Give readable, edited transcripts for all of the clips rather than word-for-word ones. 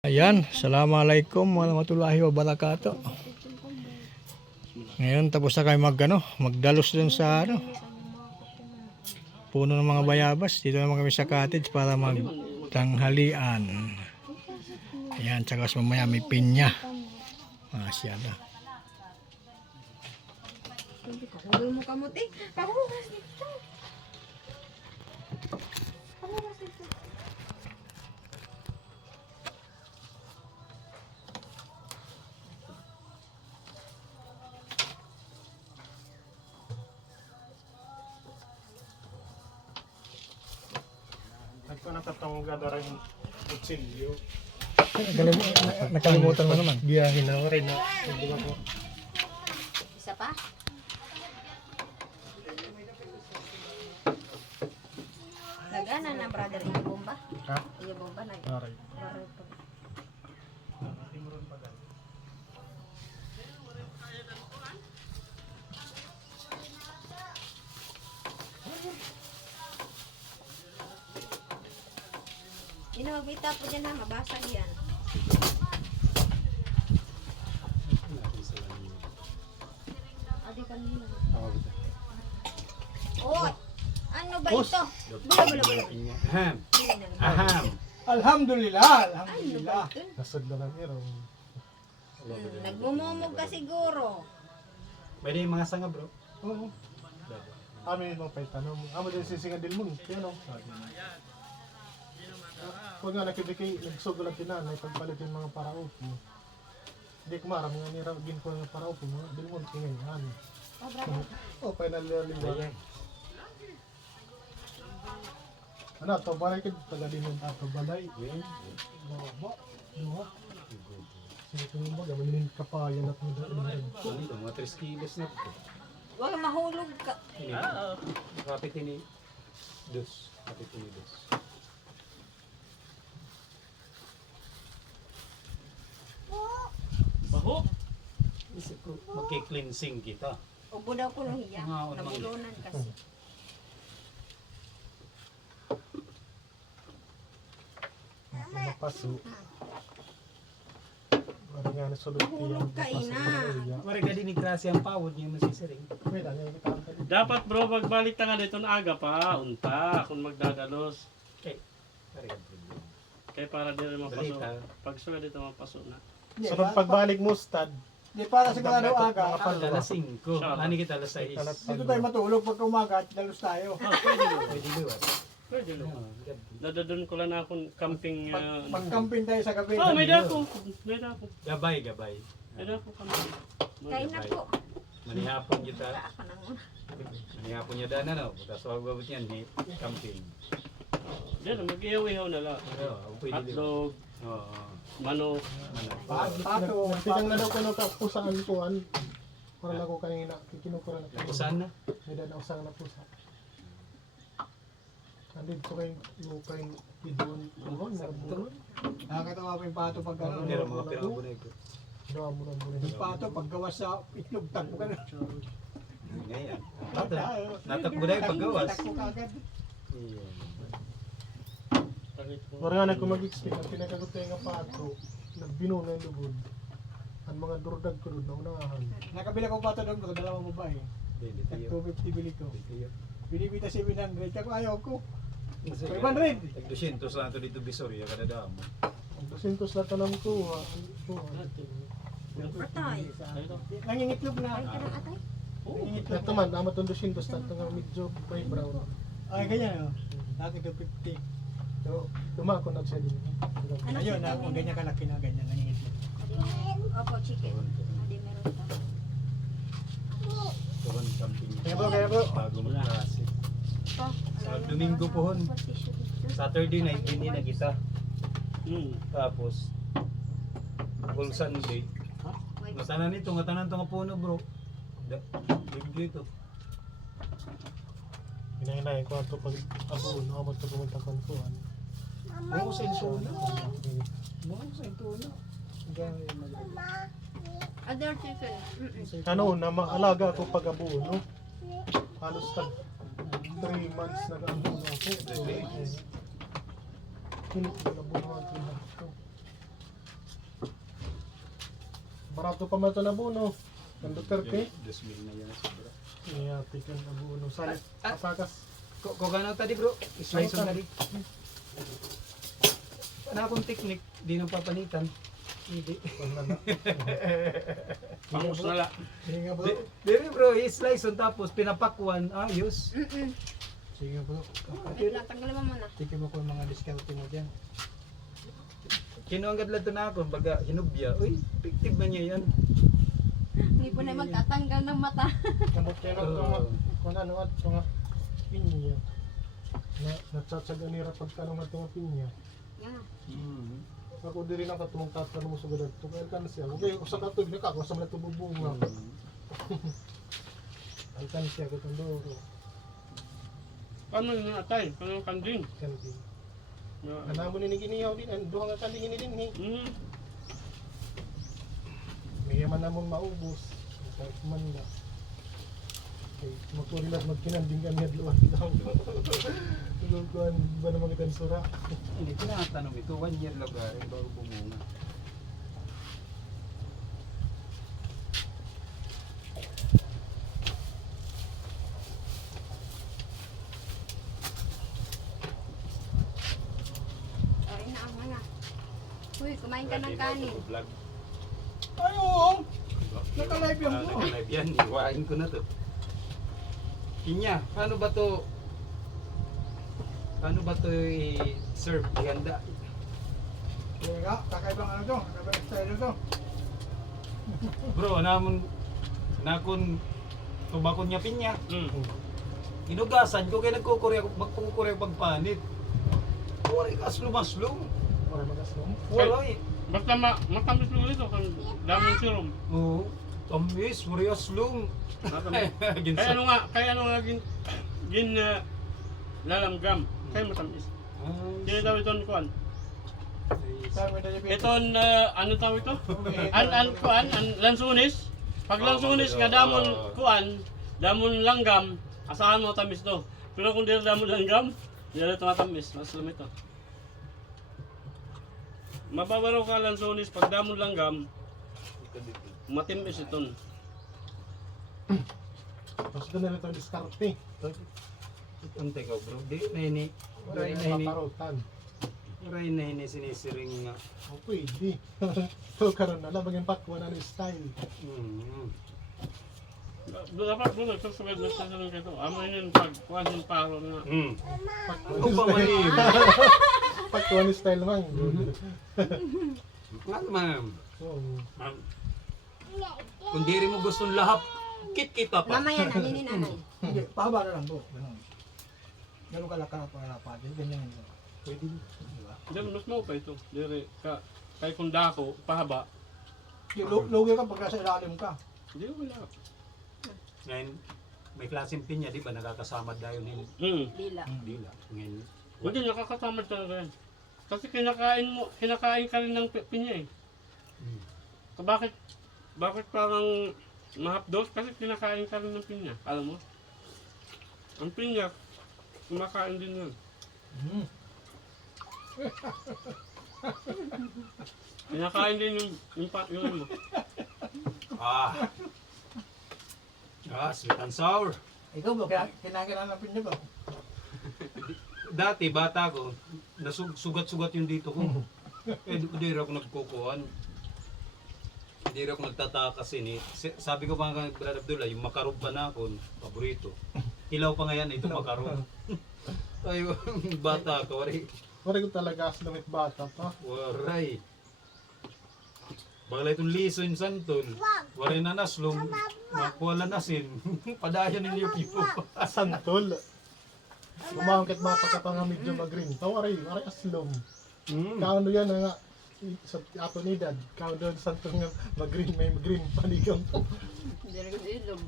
Ayan, Assalamualaikum warahmatullahi wabarakatuh. Ngayon tapos na kayo magdalos dun sa puno ng mga bayabas. Dito naman kami sa cottage para magtanghalian. Ayan, tsaka mamaya may pinya. Masyada. Huwag mo kamuti. Pakuras dito. Pakuras dito. Nagko natatangga na rin kutsilyo. Nakalimutan mo naman. Biyahin na rin na. Isa pa? Nagana na brother iyo bomba? Ha? Iyo bomba na. Aray. Baro pa. Inawabita po dyan ha, mabasag yan. Adi kanina. Oh, ano ba ito? Bula. Aham. Aham. Alhamdulillah, Ano ba alhamdulillah. ito? Nasod na lang yun. Nagmumumog ka siguro. Pwede yung mga sanga bro. Oo. Amin yung mga paitanong. Amo din sisingan din mo. Yan o. Huwag nga nakibigay, nagsugo lang tinanay pagpalit yung mga parao. Hindi ko marami nga niragin ko yung parao po. Mga bilmon tingin yan. Oh, brother. Oh, final year lingwa. Ano, ito balay ka, tagalinan ato balay. Baba, diba? Sige ito mo ba, gamalinin ka pa, yan at mo dahil. Dito, mga 3 kilos na ito. Huwag mahulog ka. Kapit ini dos. Kapit ini dos. Baho! Isip ko, magki-cleansing kita. Ubo daw ko nung hiya. Nga, unang Nabulunan kasi. Mapaso. Mari nga nasulot Mahulog ka, ina. Mari ka din ni klase ang pawod niya masisiring. Wait, ano yung kita ka dito? Dapat bro, magbalik ta nga dito na aga pa, unta, kung magdadalos. Mari ka din. Kaya para di rin mapaso. Balita. Pag suga dito mapaso na. Sunod pagbalik mo, Stad. Di para sigurado aga. Alas 5. Ani kita alas 6. Dito tayo matulog pagka umaga at dalos tayo. Oh, pwede mo. Pwede liwat. Pwede mo. Dadadun ko lang akong camping. Magkamping tayo sa gabi. Oh, may dako. May dako. Gabay, gabay. May dako camping. Kain na po. Manihapon kita. Wala ako nang una. Manihapon niya dana no. Tapos wag babot yan ni camping. Diyan, mag-iyaw-iyaw na lang. Pero pwede liwat. Hotdog, Oo. manok. Pato. Tingnan na daw ko nung kapusaan kuan. Para lang ko kanina, kinukura na. Nakusan na. May dana usang na pusa. Andin ko kayong lukay idon. Buron, buron. Nakakatawa pa yung pato pag Pero mga pirang bunay ko. Dawa mo lang buron. Yung pato pag gawas sa itlog, takbo ka na. Ngayon. Natakbo na yung paggawas. Takbo ka agad. Iyon. Mara nga na ko mag-explain, ang pinakagot kayo nga pato, nagbinuno yung lugod. Ang mga durdag ko doon na unahan. Nakabila ko pato doon, baka dalawang babae. Dili Tag tiyo. 250 bili ko. Tiyo. Binibita 700, kako ayaw ko. 500. Tag 200 na ito dito Bisoria kada damo. Ang 200 na tanam ko, ha. Atay. Nangingitlog na. Kain ka ng atay. Nangingitlog Ito man, amat ang 200 na ito nga medyo may brown. Ay, ganyan o. Dati 250. So, dumako na siya din. Ano Ayun, chicken kung yun? ganyan kalaki na ganyan, nangingitlog. Opo, chicken. Adi meron pa. Turon camping. Kaya bro. Bagong klase. Pa. Sa Domingo po hon. Tissue dito. Saturday night din na kita. Tapos whole Sunday. Wait. Masana nito nga tanan to nga puno bro. Bigyo ito. Hinahinahin ko ito pag abuon, amat ko pumunta ko kuan. Mo sa insuna. Mo sa intuna. Other chicken. Ano, na maalaga ako pag abuon, no? Halos tag 3 months nag-abuon ako. Hindi ko nag-abuon ako. Barato pa man ito na buno. Ang Duterte. 2,000 na yan sobra. Iyatikan na buno. Salit, pasakas. Kung gano'n tadi bro, slice on tadi. Wala akong technique, di nang papanitan. Hindi. Pangus na lang. Sige nga bro. Dili bro, i-slice on tapos pinapakwan, ayos. Sige nga bro. Wait lang, tanggalin mo muna. Tikim mo ko yung mga diskarte mo dyan. Kinuanggad lang ito na ako, baga hinubya. Uy, effective man niya yan. Hindi po na magtatanggal ng mata. Kamot kayo na ito nga. Kung ano at mga pinya. Natsatsaga nira pagkanong at mga pinya. Yan. Ako diri lang katumang tatanong mo sa gadad. Tumail ka na siya. Okay, usa ka to, binaka. Usa man ito bubunga. Alkan siya, gatong doro. Ano yung atay? Ano yung kanding? Kandi. Ano mo niniginiyaw din. Ang duha nga kanding din. May yaman namon maubos. Kahit man na. Okay, magpurilat magkinanding kami at luwan daw. Tugulkuhan, ba naman kitang sura? Hindi, tinatanong ito, 1 year lugar, bago bumunga. Ay, naama na. Uy, kumain ka ng kanin. Vlog. Ay, oo! Naka-live yan bro. Naka-live yan, iwain ko na to. Kinya, paano ba to? Paano ba to i-serve? Ihanda. Kaya nga, kakaibang ano to, kakaibang style to. Bro, nakon tubakon niya pinya. Inugasan ko kaya magkukurya pagpanit. Wala ka aslum-aslum. Wala mag-aslong. Wala eh. Basta matamis mo ito kung daming serum. Oo. Tamis, wala aslum. Kaya ano nga lalamgam. Kaya matamis. Sino daw ito kuan? Sabi na yung Ito ano tawag ito? Kuan, lansunis. Pag lansunis nga damon kuan, damon langgam, asahan mo tamis to. Pero kung di damon langgam, di na ito matamis, mas lumit to. Mababaraw ka lansunis pag damon langgam, matimis ito. Tapos doon na rin ito diskarte. Ante ka bro, di na ini. Wala Ray na na ini. paparutan. Ray na ini sinisiring nga. O pwede. So karon na lang, bagay pakwa na ng style. Dapat mo nagsusugad na sa sarang kito. Amo yun pag kuan yung paro na. Pakwa Ano ng pa man style. eh? Pakwa ng style man. Ano man? So, Kung di rin mo gustong lahap, kit-kita pa. Mamaya na, nini nanay. hindi, pahaba na lang bro. Ganun. Ganun kalaka para pati. Ganyan yun. Pwede. Diba? Diyan mas mau pa ito. Dire kay kung dako pahaba. Lugi ka pag nasa ilalim ka. Di wala. Ngayon, may klaseng pinya, di ba? Nakakasama dahil yung Dila. dila. Ngayon, Hindi nakakatamad talaga yan. Kasi kinakain ka rin ng pinya eh. So bakit parang mahapdos? Kasi kinakain ka rin ng pinya. Alam mo? Ang pinya, kumakain din yun. Kinakain din yung mo. Sweet and sour. Ikaw ba, kinakain ng pinya ba? Dati, bata ko, nasugat-sugat yung dito ko. Di rin ako nagkukuhan. Hindi rin ako nagtatakas eh. Sabi ko pa nga, Brad Abdullah, yung makarog pa na ako, paborito. Hilaw pa nga yan, ito makarog. Ay, bata ko, waray. Waray ko talaga sa lumit bata pa. Waray. Bagla itong liso yung santol. Waray na naslong, makuwala nasin. Padayan ninyo pipo. Santol. Umangkit bata ka pa nga medyo mag-green. Waray aslom. Kauno yan nga. Sa ato ni dad. Kauno doon santol nga mag-green. May mag-green panigang po. Hindi rin ko ilog.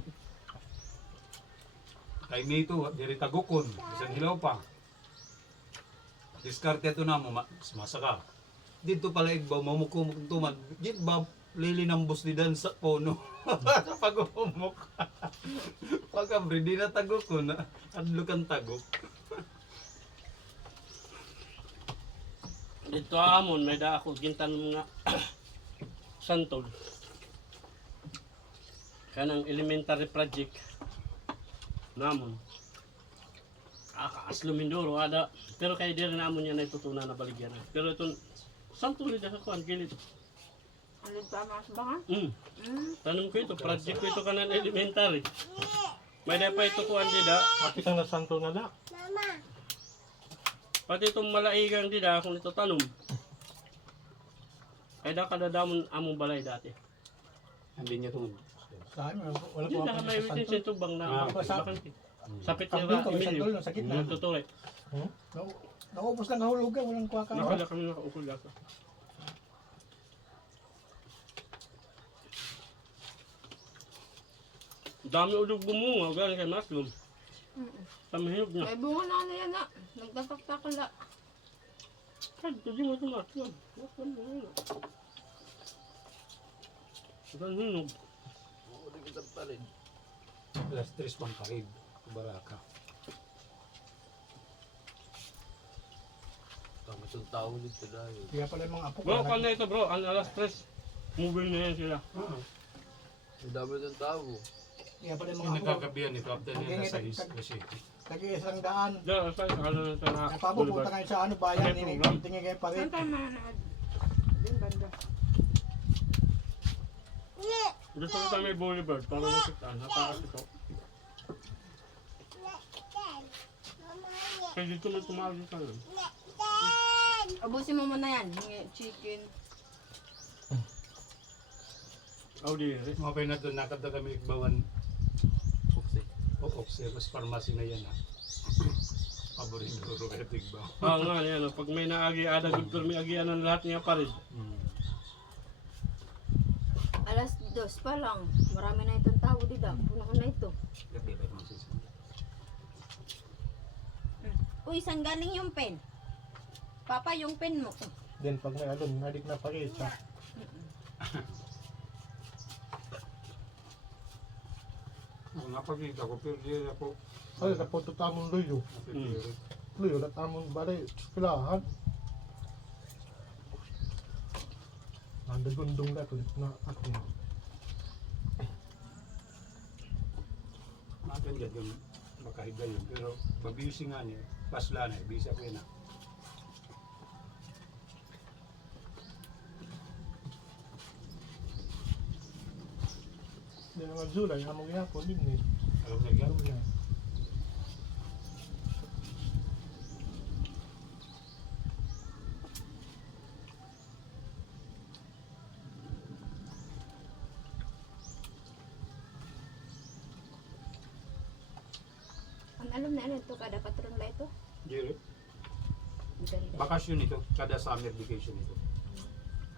Kay Mito, diri tagukon, isang hilaw pa. Diskarte ito na mo, masaka. Dito pala igbaw, mamukumok tuman. Dito ba, lilinambos di dan sa pono. Pag-umok. Pag-abri, di na tagukon. Adlo kang tagok. Dito amon, may da ako gintan mga santol. kanang elementary project namon. Kaaslo Mindoro ada pero kay dire namon yan ay tutunan na baligyan. Pero ito santo ni sa kuan gilid. Ano pa mas ba? Tanong ko ito, project ko ito kanan elementary. May na pa ito kuan dida, Kapit ang nasanto na la. pati itong malaigang dida kung ito tanom. Ay da kadadamon among balay dati. Hindi niya tungod. Saan? Wala Hindi po na ako may sa witin santo. sa tubang na sa pit Kambing nila ko, may Emilio. santol na sakit na. Nagtutuloy. Naubos lang nahulugan, walang kuha ka. Nakala kami nakaukol dito. Dami ulog bumunga, galing kay Maslum. Tamahiyog niya. May bunga na ano yan na. Nagtataktakala. Kahit hindi mo ito Maslum. Maslum mo yun. Saan hinog? Alas 3 pang kahid. Baraka. Kaya pala yung mga apo ko. Bro, kung na ito bro, ang alas 3. Moving na yan sila. Kaya pala yung Yung mga apo ko. nagkagabihan ni Captain nila sa kasi. Nag-iisang daan. Diyan, sa ano na ito na. Napapupunta ngayon sa ano bayan, May program. tingin kayo pa rin. Saan tayo mananood? Din banda. Gusto ko tayo may boulevard para masitaan. Natakas ito. Kaya dito may tumawag ka lang. Ubusin mo muna yan. Yung chicken. Audi, Mga pa na doon, nakata kami nagbawan. Okse, mas pharmacy na yan ha. Paborito Roberto Igbaw. nga yan. Pag may naagi, ada good pero may agian ng lahat niya pa rin. Alas 2 pa lang. Marami na itong tao dito. Puno ko na ito. Gabi ba naman siya? Uy, saan galing yung pen? Papa, yung pen mo. Then pag may alon, nadik na pakita. Ang napakita ko, pero di ako Ay, napunto tamong luyo. napipiri. Luyo, na tamong balay. Kilahan. Nandagundong na ito na ako. Makin dyan yung makahigay yun. Pero mabisi nga niya, pasla na, bisa ko yun ha. Hindi naman Zulay, among yapon din eh. Alam na yan. Alam niya. Ang alam na ano ito, kada patron ba ito? Jiro, Maganda. bakasyon ito, kada summer vacation ito.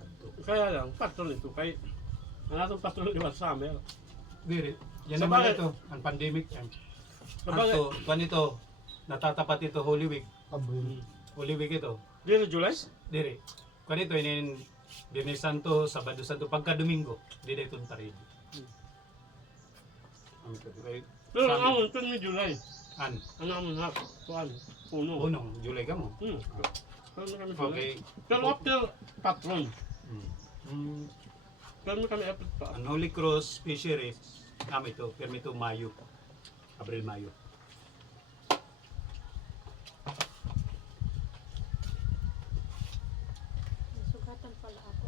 Adto. Kaya lang, patron ito. Kay, ang atong patron ito sa summer. Diri, yan Sa naman bagay- ito, ang pandemic yan. Sabagay- Anto, panito, natatapat ito Holy Week. Aboy. Holy Week ito. Dito July? Diri, panito, inin, Dini Santo, Sabado Santo, pagka Domingo, dili itong tarid. Ang ito, kay, Pero ang Sabi- amon, ito may July. an, Ang amon ha, kuan, puno. unong, July ka mo. Pero may kami July. Okay. Pero after patron. Mm. Pero may kami after pa. Ang Holy Cross Fisheries, kami ito, pero ito Mayo. Abril, Mayo. Nasugatan pala ako.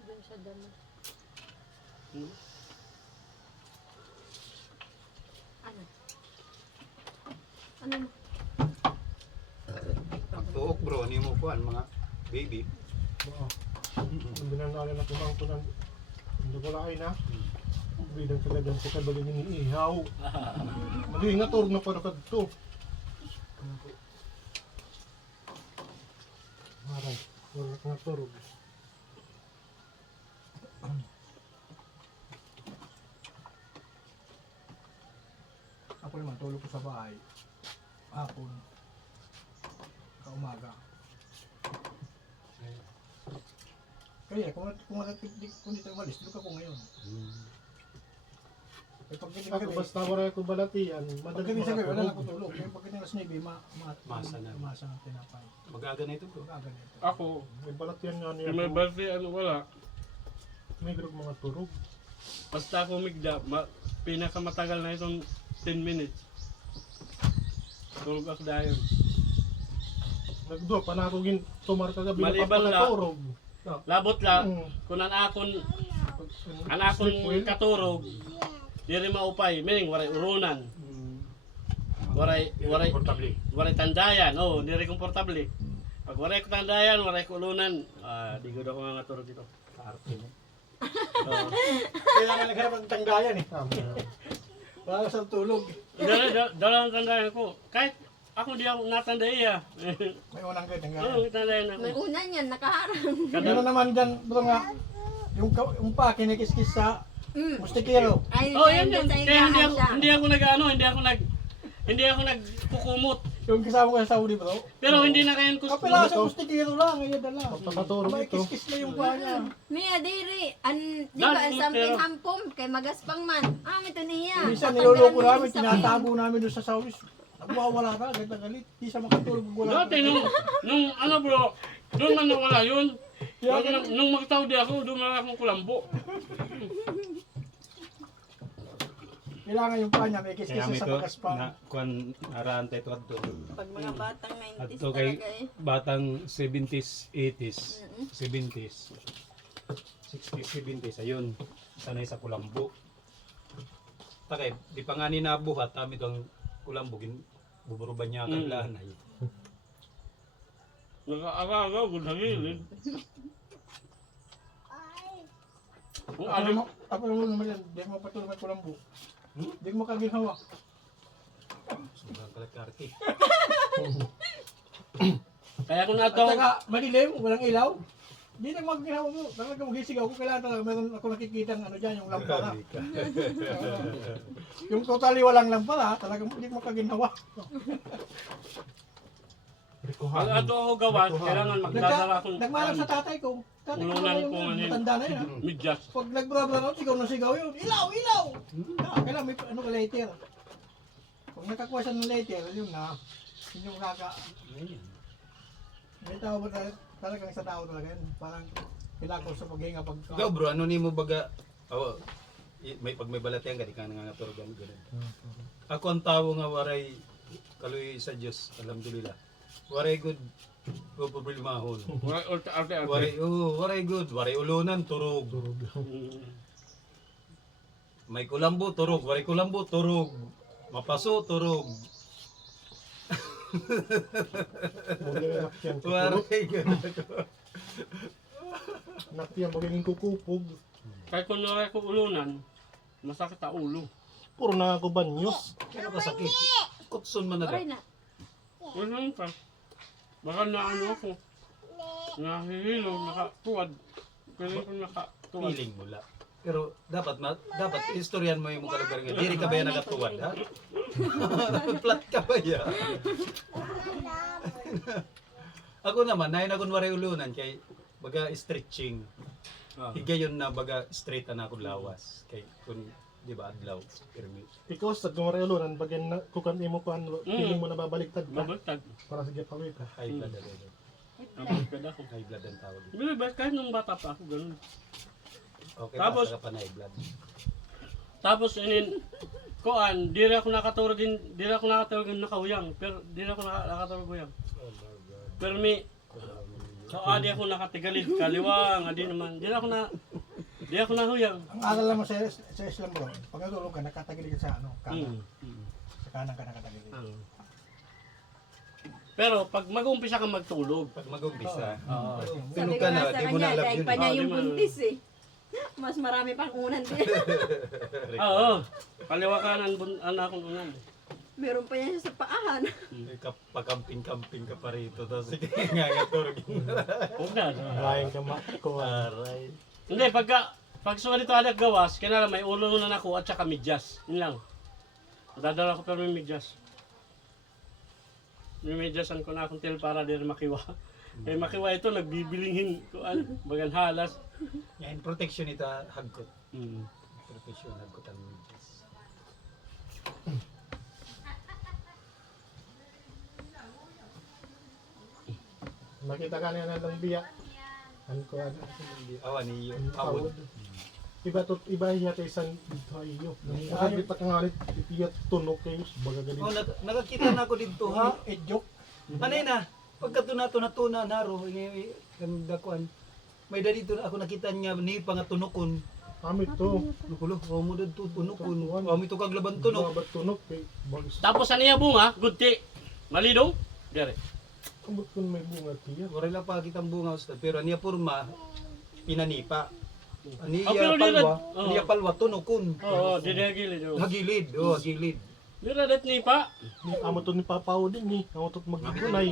Doon sa damo. Hmm? Ano? Ano mo? Ang tuok bro, ni mo kuan mga baby. Oo. Ang binanala na kumangko ng hindi ko laay na. Bidang sila dyan sa kabali ni Ihaw. Mali nga turog na para kadto. Maray, wala ka nga turog. Ako naman, tulog ko sa bahay. Hapon. Kaumaga. Kaya kung dito umalis, tulog ako ngayon. Eh, pagdating Ako gabi, basta wala ko balatian, pagdating madaling sa gabi, wala na makatulog. ako tulog. Kaya pagdating alas 9, Masa na. Masa na tinapay. Mag-aga na ito bro. Ganito. Ako, May balatian nga niya. yung may birthday, ano, wala. May grog mga turog. Basta ako migda, pinakamatagal na itong 10 minutes. Tulog ako dahil. Nagdo, panakugin tumar kagabi Maliban na la. turog. Labot la, Mm. kung anakon katurog, di rin maupay, meaning waray urunan. Waray tandayan, oh, di rin komportable. Pag waray ko tandayan, waray ko ulunan, di ko na ko nga turog dito. Kaarte mo. Kailangan naghanap ng tanggayan eh. Tama. Wala sa tulog. Dala ang tandayan ko. Kahit ako di ako natandaya. May unang kayo Oo, tanggayan. tandayan May ako. una niyan, nakaharang. Meron naman dyan, bro nga, yung pa, kinikis-kis sa mustikero. Ay, Oh, yan yun. sa Kaya higaan siya. hindi ako nagkukumot. Yung kasama ko sa Saudi, bro. Pero hindi na kayan ko. Kapila sa mustikero lang, ngayon dala. Pagkakaturog May ito. kis-kis na yung pa niya. Mia diri, di ba Dahil something pero- hampom kay magaspang man. May to niya. Minsan niloloko namin, tinatago namin doon sa Saudi. Nagwawala ka, agad na galit. Di siya makatulog pag wala. Dati nung ano bro, doon man nawala yun. Nung mag-Saudi ako, doon na akong kulambo. Kailangan yung pa niya, may Kaya kis-kis may sa to, magaspang. na kuan araan tayo adto. Pag mga batang 90s Adto kay talaga eh. batang 70s, 80s, 70s, 60s, 70s, ayun. Sanay sa kulambo. Takay, di pa nga ni nabuhat, kami itong kulambo, buburuban niya kang lanay. Nag-aagaw, gudangilid. Kung Ako alim, naman yan, di mo patulog at kulambo. Di mo kaginhawa. Sobrang kalakarte. kaya kung At nato, saka, madilim, walang ilaw. Di na magkinawa mo. Talaga magisigaw ko. Kailangan talaga meron ako nakikita ng ano dyan, yung lampara. Yung totally walang lampara, talagang hindi mo kaginhawa. pag ato ako gawas, kailangan magdadala akong Nagmanap sa tatay ko. Tatay ko Ulunan yung ko nga yun. matanda na yun. medyas. Pag nagbra-bra sigaw na sigaw yun, ilaw, ilaw! Kailangan may ano ka later. Pag nakakuha siya ng later, yun na. Yun yung may tao ba talagang sa tao talaga yun. Parang hilakot sa paghinga pag... Ikaw bro, ano ni mo baga, pag may balatian ka, di ka nangangaturo ganun. Ako ang tao nga waray, kaluy sa Diyos, alhamdulillah. Waray good, problemahon. Arte-arte. Waray good, waray ulunan, turog. May kulambo, turog. Waray kulambo, turog. Mapaso, turog. Waray good. Naktiyan magiging kukupog. Kahit kung naray ko ulunan, masakit ang ulo. Puro na ako banyos. Kano kasakit? Kutson man na Oray da. na. Wala pa. Baka na ano ako. Nahihilo, nakatuwad. Piling ko nakatuwad. Feeling mo la. Pero dapat istoryan mo yung mga lugar nga. Diri ka ba yan nakatuwad, ha? Flat ka ba yan? Ako naman, nahin akong waray ulunan kay baga stretching. Higayon na baga straight na akong lawas. Kay kung di ba adlaw, permit. Ikaw sa gumarelo nan bagyan na kukan imo kuan feeling mo na babaliktad ka Babagtag. para sige pawit ka. High blood agad. Babagtag ako. High blood ang tawag. Bili ba, kahit nung bata pa ako, ganun. Okay, Tapos- basta ka pa na high blood. Tapos kuan, di rin ako nakatawag nakahuyang, pero di rin ako nakatawag huyang. Pero di ako nakatigalig, kaliwa, nga di naman, di ako nahuyang. Ang alala mo sa Islam bro, pag natulog ka, nakatagilid ka sa ano, kanan. Sa kanan ka nakatagilid. Pero pag mag-umpisa kang magtulog, Pag mag-umpisa, Sabi tulog ko ka nga na, sa di mo na kanya, alam dahil yun. pa niya Oh, yung di mo- buntis eh. Mas marami pang unan din. oo, kaliwa kanan, akong unan. Meron pa yan sa paahan. Pakamping-kamping ka pa rito. Tapos sige nga turog. Huwag na. Lain ka kuan. Aray. Hindi, pag suwa dito anak gawas, kaya may ulo na ako at saka medyas. Yun lang. Dadala ko pero may medyas. May medyasan ko na akong til para din makiwa. Kaya makiwa ito, nagbibilinghin ko, bagan halas. Yan, protection ito, hagkot. Mm. Protection, hagkot ang medyas. Nakita ka niya ng biya. Ano ko ano? Awan niyo. Tawad. Iba hiya kay san dito iyo. Sabi pa kangalit iya tunog kay baga gali. Oh, nakakita na ako dito ha. Idyok. Anay na. Pagka tuna naro ang dakuan. May dito ako nakita niya ni pangatunokon. Kami to. Lukulo, mo dito tunokon. Kami to kag laban tunok. Babat tunog kay bagis. Tapos ano yung bunga? Good tea. Malidong? Dire. Ambot kun may bunga tiya. Wala lang pa kitang bunga ustad, pero aniya porma pinanipa. Oh, pero Aniya palwa tunokon. Oo, dire gilid. Hagilid, hagilid. Dire dat ni pa. Amo to ni papaw din ni. Amo to maggunay.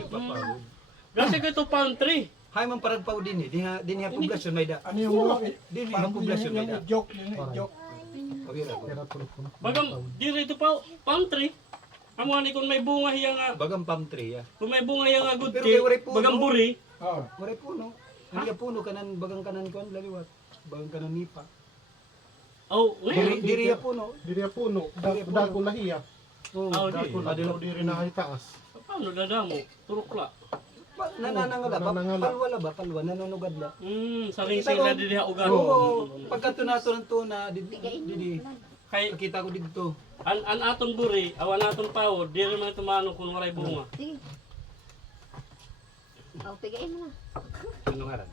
Kasi ko ito pantry. Hay man parang pao din eh. Din ha poblasyon may da. Ano yung mga Din parang ha poblasyon may yung da. idyok, yung idyok. Kaya tunog. Bagam dire ito pa pantry. Amo ani kung may bunga hiya nga. Bagang palm tree ya. Kung may bunga hiya nga good Pero tea. kay waray puno. Bagam buri. Oh. Waray puno. Aniya puno kanan bagang kanan kon laliwat. Bagang kanan nipa. Oh, ngayon. Diri ya puno. Diri puno. Dako lahiya. Oh, Oh, Dako di. la diri na ay taas. Paano dadamo? Turukla. Nananangala ba? Nananangala. Palwa la ba? Palwa nanunugad la. Saring sila dili ha ugan. Oo. Pagka tunato ng tuna, didi. Kay Nakita ko dito. an aton buri, awan aton pawo, dire man tumano kung waray bunga. Sige. Oh, pigain mo na. Ano nga ran?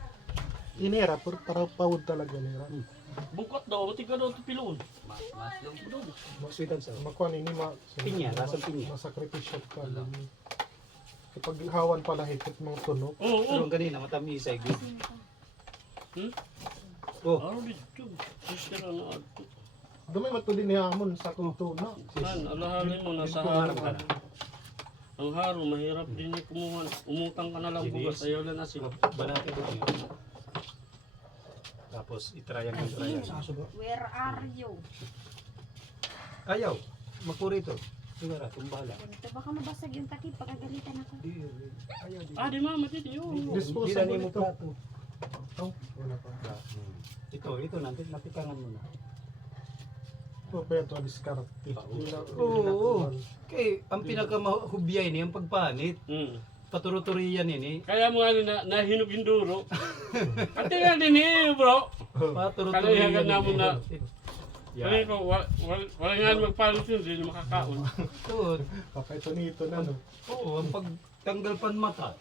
Inera para pawod talaga nera. Bungkot daw, mati ka daw ito piloon. Sweet and sour. Makuha ni ma. Pinya, lasang pinya. Masakripisyo ka. Kapag hawan pala higit mga tunog. Oo, Pero oo. ang ganina, matamis ay good. Hmm? Oh, Ano dito? Sister na ato. Dumay matuli ni Amon sa tuna. Man, alahalin mo, nasa haro ka na. Ang haro, mahirap din ni kumuha. Umutang ka na lang bugas, ayaw lang asin. banati ko yun. Tapos, itrayang yung trayang. Where are you? Ayaw, makuri ito. Sigara, tumbala. Ganito baka mabasag yung takip pagkagalitan ako. Ayaw, di. Ah, di mama, dito yun. Disposable mo ito. plato. Oh, wala pa. Ito, natin, napikangan mo na. Ito ba ito diskarte? Oo. Okay, ang pinakamahubiyay niya, ang pagpanit. Paturo-turiyan ini. Kaya mo ano na hinugin duro. At nga din eh, bro. Paturo-turiyan Kalayagan na mo na. Kaya Yan. ko, wala nga magpalos yun, hindi makakaon. Ito, Baka ito nito na no. oo, ang pagtanggal pan mata,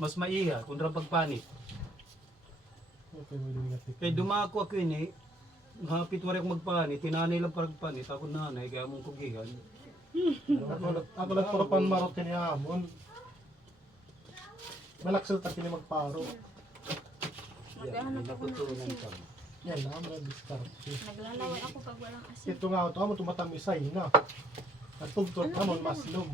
mas maiha kung pagpanit. Okay, may lumigatik. Kaya dumako ako ini, hapit wari akong magpanit, tinanay lang pagpanit, ako nanay, kaya mong kugihan. Ako nagparapan marotin ni Amon. Malaksal tayo magparo. Yan, may natutunan ka. Yan na, mga diskarte. Naglalaway ako pag walang asin. Ito nga ito, Amon tumatamisay na. At tugtog Amon maslum.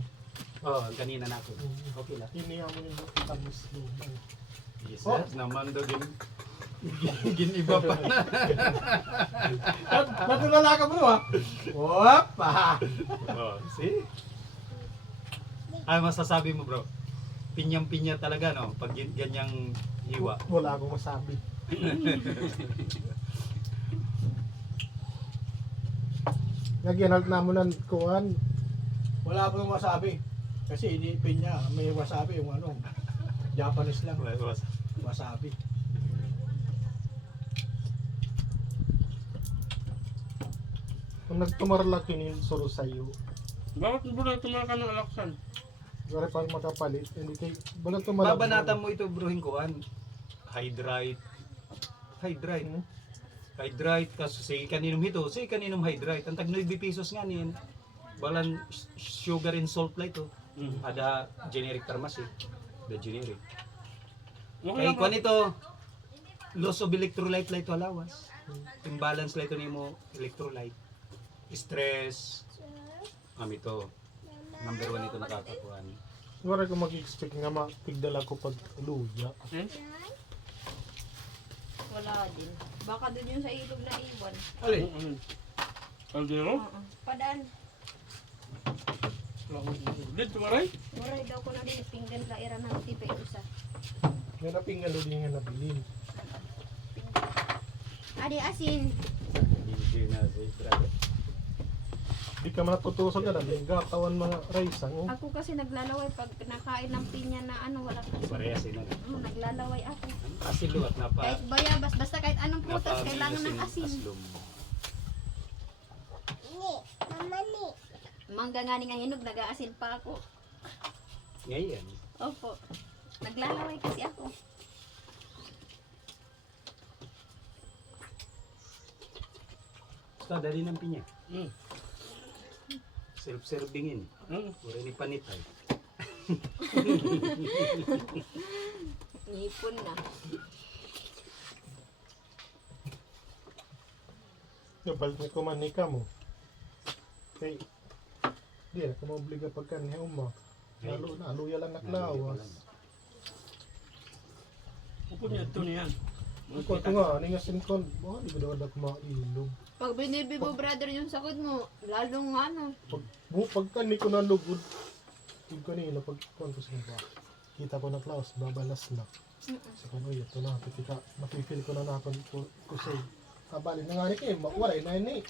Oo, kanina na ako. Okay lang. Ini Amon yung tamislum. Yes, naman daw giniba pa na. Natulala ka bro ha? Wop! Oh, see? Ay, masasabi mo bro, pinyang-pinya talaga no, pag ganyang hiwa. Wala akong masabi. Nagyan na mo ng kuhan. Wala akong wasabi. Kasi inipin niya, may wasabi yung ano, Japanese lang. Wasabi. Kung nagtumarlaki ni suro sa'yo, Bakit mo na tumaka ng alaksan? wala pa makapalit. Hindi kay, wala tumalak. Babanatan mo ito bro hingkuan. Hydrate. Hydrate. Hydrate kaso say kaninom ito, say kaninom hydrate. Ang tag 9 pesos nga niyan. Balan sugar and salt light to. Ada generic pharmacy. The generic. Okay Kay lang kuan ito loss of electrolyte light alawas. Imbalance light to nimo electrolyte. Stress. Ito. Number 1 ito nakakakuan. Wala ko mag-expect nga mapigdala ko pag luya. Wala din. Baka doon yung sa ilog na iwan. Alin? Kaldero? Oo. Padaan. Dito maray? Muray daw ko na din. Pinggan la ira ng tipay usa. Nga napingalo din nga nabilin. Adi asin. Hindi na say brother. Di ka man natutusol ka na, di gatawan mga raisang. Ako kasi naglalaway pag nakain ng pinya na ano, wala kasi. Parehas sila. Naglalaway ako. Asilo at Kahit bayabas, basta kahit anong prutas, kailangan ng asin. aslom. Mangga nga ni nga hinog, nag-aasin pa ako. Ngayon. Opo. Naglalaway kasi ako. Basta dali ng pinya. Mm. Self-servingin. Mm. Pura ni panitay. Ngipon na. Balik na kumanika mo. Okay. Di na, kumobliga pagka niya uma. Naluya lang naklawas. Upod niya ito niyan. Iko ito nga, ningasin ko, di ba daw na kumailog. Pag binibi mo, brother, yung sakit mo, lalong ano. Pagka ni ko nalugod, yung kanina, pagkuhan ko sa ba, kita ko na klawas, babalas na. Sa kanoy, ito na, pitika, napipil ko na nakon kusay. Kabali na nga rin kayo, waray na yun eh.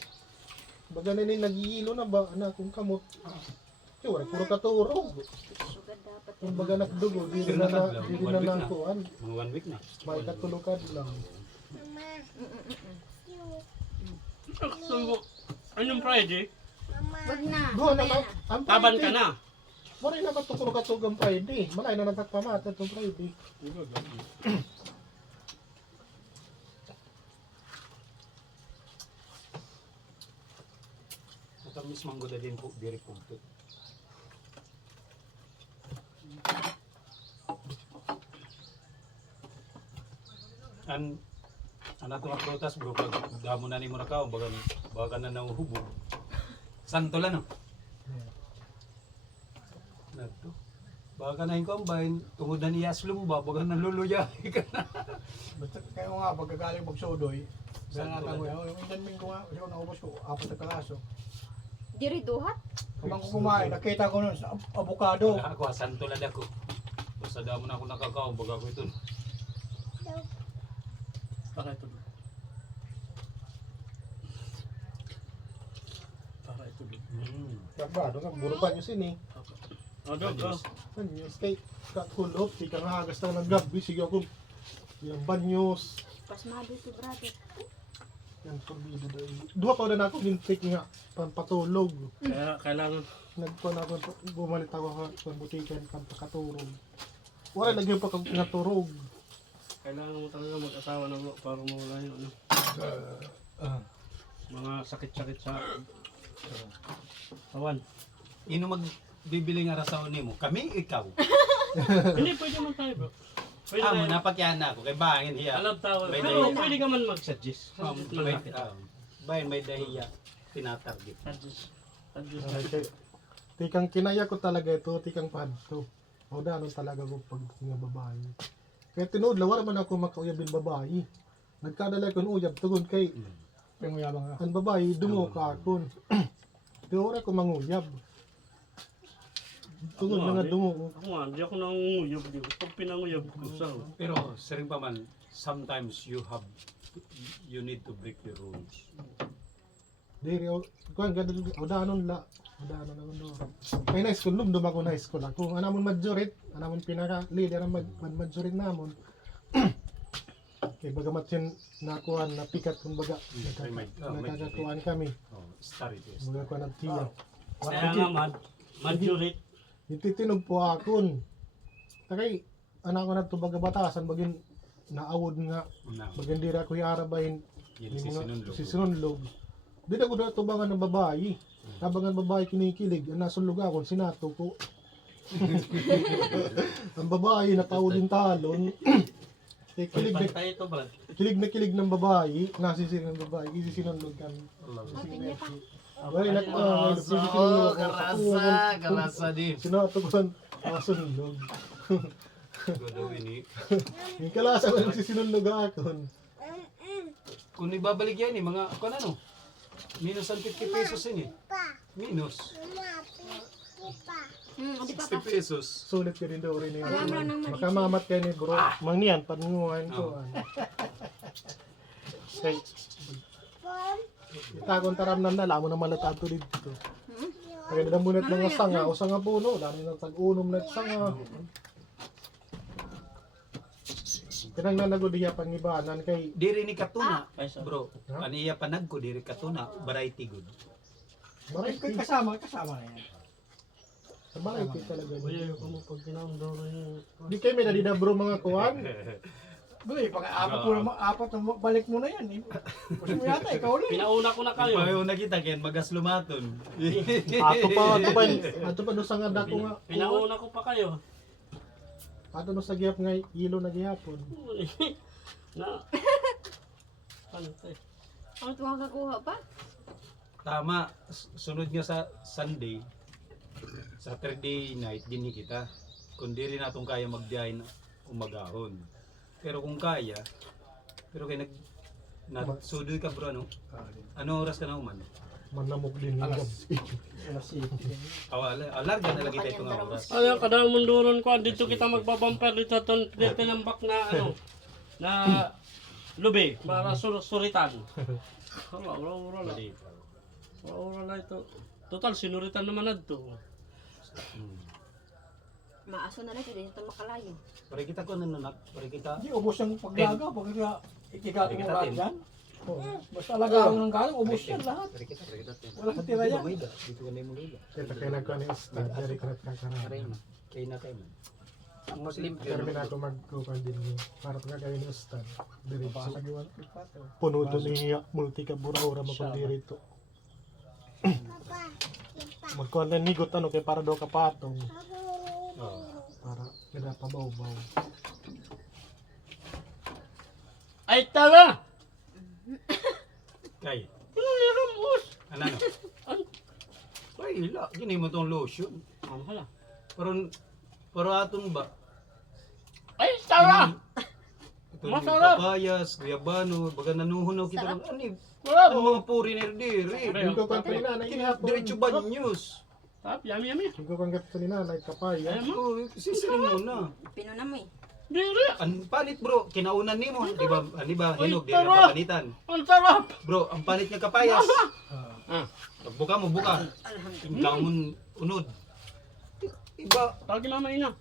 Baga na yun, nag-iilo na ba, kung kamot. Kaya waray, puro katurog. Sugad dapat. Kung baga nakdugo, di rin na nakuhan. Mga 1 week na. May katulukad lang. So, anong Friday? Wag na. Doon na, mamaya ang Taban Friday. ka na. Waray na ba ito kung katugang Friday? Malay na nagkakamat itong Friday. Matamis manggo na din po, diri po ito. An ato nga prutas bro, pag damo na ni mo na ka, baga na nahuhubog. Santo lang no? Nato. Baga na yung combine, tungod na ni Yaslum ba, baga naluluya ka na. Basta kayo nga, pagkagaling magsudoy, Saan dahil ko natangoy, lang? yung indanmin ko nga, kasi kung naubos ko, 4 na kalaso. Diri duhat? Kapag ko kumain, nakita ko nun sa avocado. Wala ako, santo lang ako. Basta damo na ako nakakaw, baga ko ito. Para ito. Para ito. Kabado nga, buro pa nyo sini. O, dog. Banyos kay kakulop, di ka nga agas ng gabi, sige ako. Yung banyos. Pasmado ito, brother. Yan, turbido daw. Dua pa na ako gintik nga, pampatulog. Kaya kailangan Nagpuan ako, bumalit ako sa butikan, pampaturog. Wala, lagyan pa kang naturog. kailangan mo talaga mag-asawa ng para mawala yung ano, mga sakit-sakit sa kawan. Ino magbibili nga rasaon ni mo? Kami, ikaw. Hindi, pwede man tayo bro. Pwede Amo, tayo. napakyan na ako, kay bangin hiya. Alam tawag. May Pero dahiya. pwede ka man mag-suggest. May dahiya, tinatarget. Suggest. Tikang kinaya ko talaga ito, tikang padto. O danon talaga ko pag nga babae. Kaya tinuod, wala man ako makauyab yung babae. Nagkadala ko ng uyab, tugod kay Panguyabang ka. ang babae, dungo ka akon. Kaya wala ko manguyab. Tugod na nga dungo. Ako nga, hindi ako nangunguyab. Pag pinanguyab ko sa Pero, sering pa man, sometimes you need to break the rules. Diri, kuhan, o danon la. O danon naman doon. Kaya na school, lumdum ako na school. Kung anamon majorit, anamon pinaka-leader ang majorit namon. Kaya bagamat yun nakuhan, napikat kung baga. Nakakakuhan kami. Oh, start it. Baga ko nagtiya. kaya nga majurit. Ititinog po akon. Takay, anak ko na ito baga batasan, bagin naawod nga. Una, Bagin dira ko iarabahin. yun si Sinunlog. Si Sinunlog. Di na ko na tubangan ng babae. Tabangan babae kinikilig. Ang nasulog ako, sinato ko. Ang babae, natawod yung talon. Pantay ito, Brad. Kilig ng babae. Nasisir ng babae. Kasi sinunlog kami. Mapinya ka. Abay, sinunlog. Karasa din. Sinato ko ang nasulog. Gagawin eh. Yung kalasa ko nagsisinunlog ako. Kung ibabalik yan eh, mga, kung ano, minus ang 50 pesos yun eh. Minus. Di pa 60 pesos. Sulit ka rin daw rin yun. Alam mo nang mali. Makamamat kayo ni bro. Mangniyan, panunguhan ko. Okay. Itagon taram na nala mo na malatato dito. Kaya nadamunit mga sanga o sanga puno. Lalo na tag-unom na sanga. Kinang nanagodiya pangibanan kay Diri ni katuna, Ay, sorry. bro. Ha? Aniya panag ko diri katuna, variety good. Variety. Kasama na yan. Sa variety talaga. Kuya, yung mo pag kinamdaw na yung... Di kayo may nadidabro mga kuwan. Bro, apat na balik mo na yan. Gusto mo yata, ikaw ulit. Pinauna ko na kayo. Payo nakita ken magas lumaton. Ato pa no sa nga dako nga. Pinauna ko pa kayo. Ato no sa gihap nga ilo na gihapon. Na. Ano tayo? Ang tuwang kakuha pa? Tama, sunod nga sa Sunday, Saturday night din kita. Kung di rin natong kaya magbiyahe na umagahon. Pero kung kaya, pero kay nagsudoy ka bro, ano? Ano oras ka na uman? Manamok din yung gabi. Alarga na lagi tayo itong oras. Ano, kadang munduron ko, dito kita magbabumper dito tinambak na ano, na lubi, para suritan. Wala. Wala na ito. Total, sinuritan naman na ito. Maaso na lang, hindi ito makalayo. Pare kita ko nanak, pare kita. Hindi, ubos yung paglaga. Pag ikigato mo Kita lahat tin. yan. Oh. Basta alaga mo ng galang, ubos yan lahat. Pare kita. Wala kang tira yan. Dito ka na yung mga Kaya kaya nagkuhan yung stag. Dari ka nagkakaraan. Kaya na kayo man. Ang Muslim Pero minato magkuhan din niya. Para nga kayo yung stag. Dari pa. Pasag yung pato. Puno doon niya multi ka burahura magkundiri ito. Magkuhan na nigot ano kaya para daw kapatong. Para kada pabaw-baw. Ay, tara! Kay. Niliramos! Ano? Ay, ila. Gini mo tong lotion. Ano hala? Pero aton ba? Ay, tara! Ito yung Masarap! papayas, guyabano, baga nanuhunaw kita ng ano Wala ang mo! mga puri na diri. Ayun. Ikaw kang kanina na ihapon. Diretso ba news? Tap, yummy. Ikaw kang kanina na kapaya. Ayun mo. Oh, sisiling mo na. Pinuna mo eh. Diri! Ang palit bro, kinaunan nimo, di ba? Di ba? Uy, Hinog, di tara! na papalitan. Ang sarap! Bro, ang palit niya kapayas. Ah, Pagbuka mo, buka. Tingka mo unod. Iba, tawagin mama ina.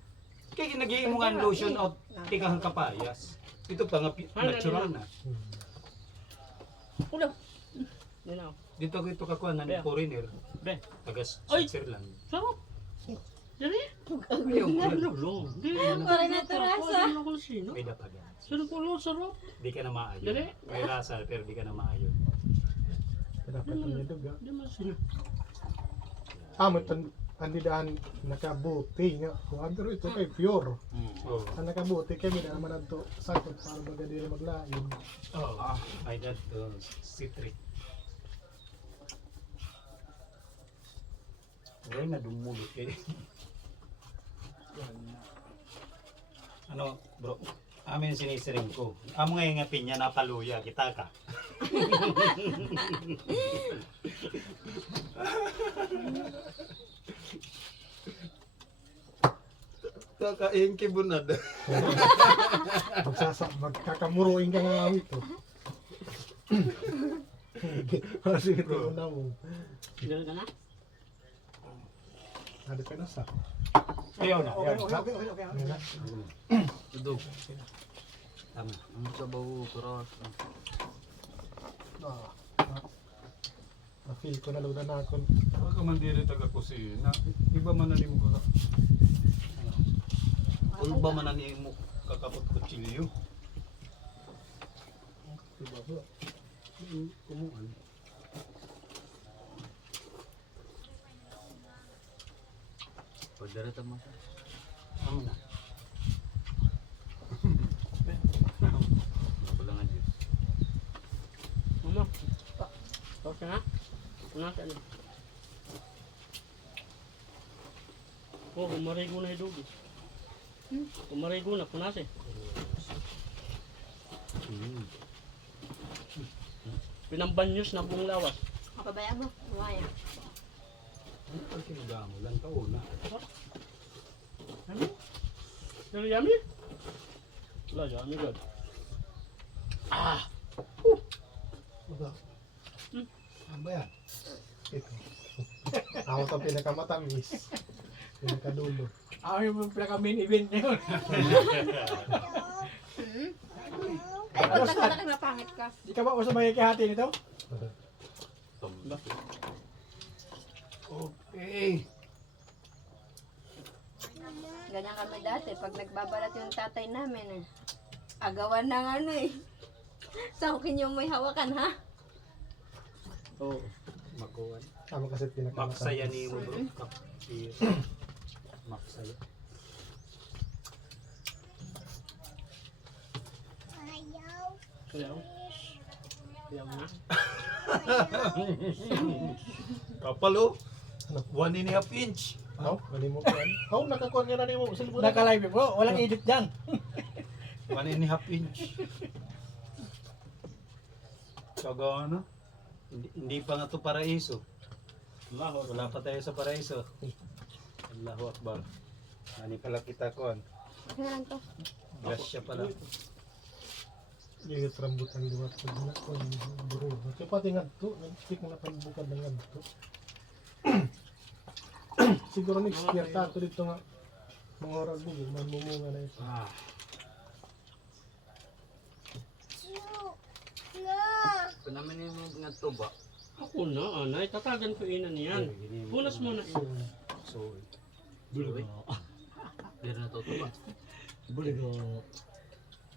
kaya ginagay mo nga ang lotion out tikang kapayas. Ito pa nga natural na. Ulo. Ninaw. Dito ko ito kakuha na Be. foreigner, Be, taga Ay! Switzerland. sarap. Diri? Ayaw ko. Ulo. Diri. Parang naturasa. Ano ko sino? May dapagan. Sarap ulo, sarap. Di ka na maayon. Dali. May rasa pero di ka na maayon. Dapat niya duga. Di man sino. Mo andidahan nakabuti nga. Kuhan pero ito kay pure. Oh. Ang nakabuti kay may naman adto sakot para magadili maglain. Oh. Ay that citric. Ay na dumulot eh. Ano, bro? Amin sinisiring ko. Amo nga yung pinya na paluya, kita ka. Kakain kibunad. Magkakamuruin ka nga ito. Kasi ito na mo. Diri ka na? Ada ka na sa. Ayaw na, Okay, ayaw. okay. Ano na? Tudog. Tama. Ang sabaw, kuros. Na-feel ko na luna na ako. Baka man diri taga kusina. Iba man na nimo ka. Ulba man na nimo kakapot kutsilyo. Diba bro? Kumuan. Pagdarita mo siya. Amo na. Nakulangan Diyos. Mama. Tapos ka na? Una ka na. Oh, kumarigo na hidugi. Kumarigo na, punase. Pinambanyos na buong lawas. Kapabaya mo. Mawaya. Ang kinugamo lang kauna. Yummy? Pero yummy? Wala, yummy good. Diba? Ano ba yan? Ito. Ako ito pinakamatamis. Pinakadulo. Ako yung pinaka-main event na yun. Ay, pag nagkalaki mapangit ka. Di ka ba usa magkikihati nito? Okay. Ganyan kami dati. Pag nagbabalat yung tatay namin, agawan ng ano eh. Saukin yung may hawakan, ha? Oo. Makuha. Tama kasi pinakamatamis. Maksaya ni mo bro. Maksaya. Kaya, kaya mo na. Kapalo. 1.5 inch. Aw, gani mo pa. Aw, nakakuha nga na ni mo. Silbo na. Naka-live bro, walang edit dyan. 1.5 inch. Kaga ano? Hindi pa nga to paraiso. Wala pa tayo sa paraiso. Allahu Akbar. Ani pala kita kon. Okay na lang to. Grasya pala. Yung rambutan liwat sa gina ko ni bro. Kaya pati nga to, nag-stick na panbukan ng nga to. Siguro next year tato dito nga mga oras mo, mamumunga na ito. Ah. Kung naman yung nga to ba? Ako na, anay. Tatagan ko ina niyan. Punas mo na. So, Buloy. Pero na to ba?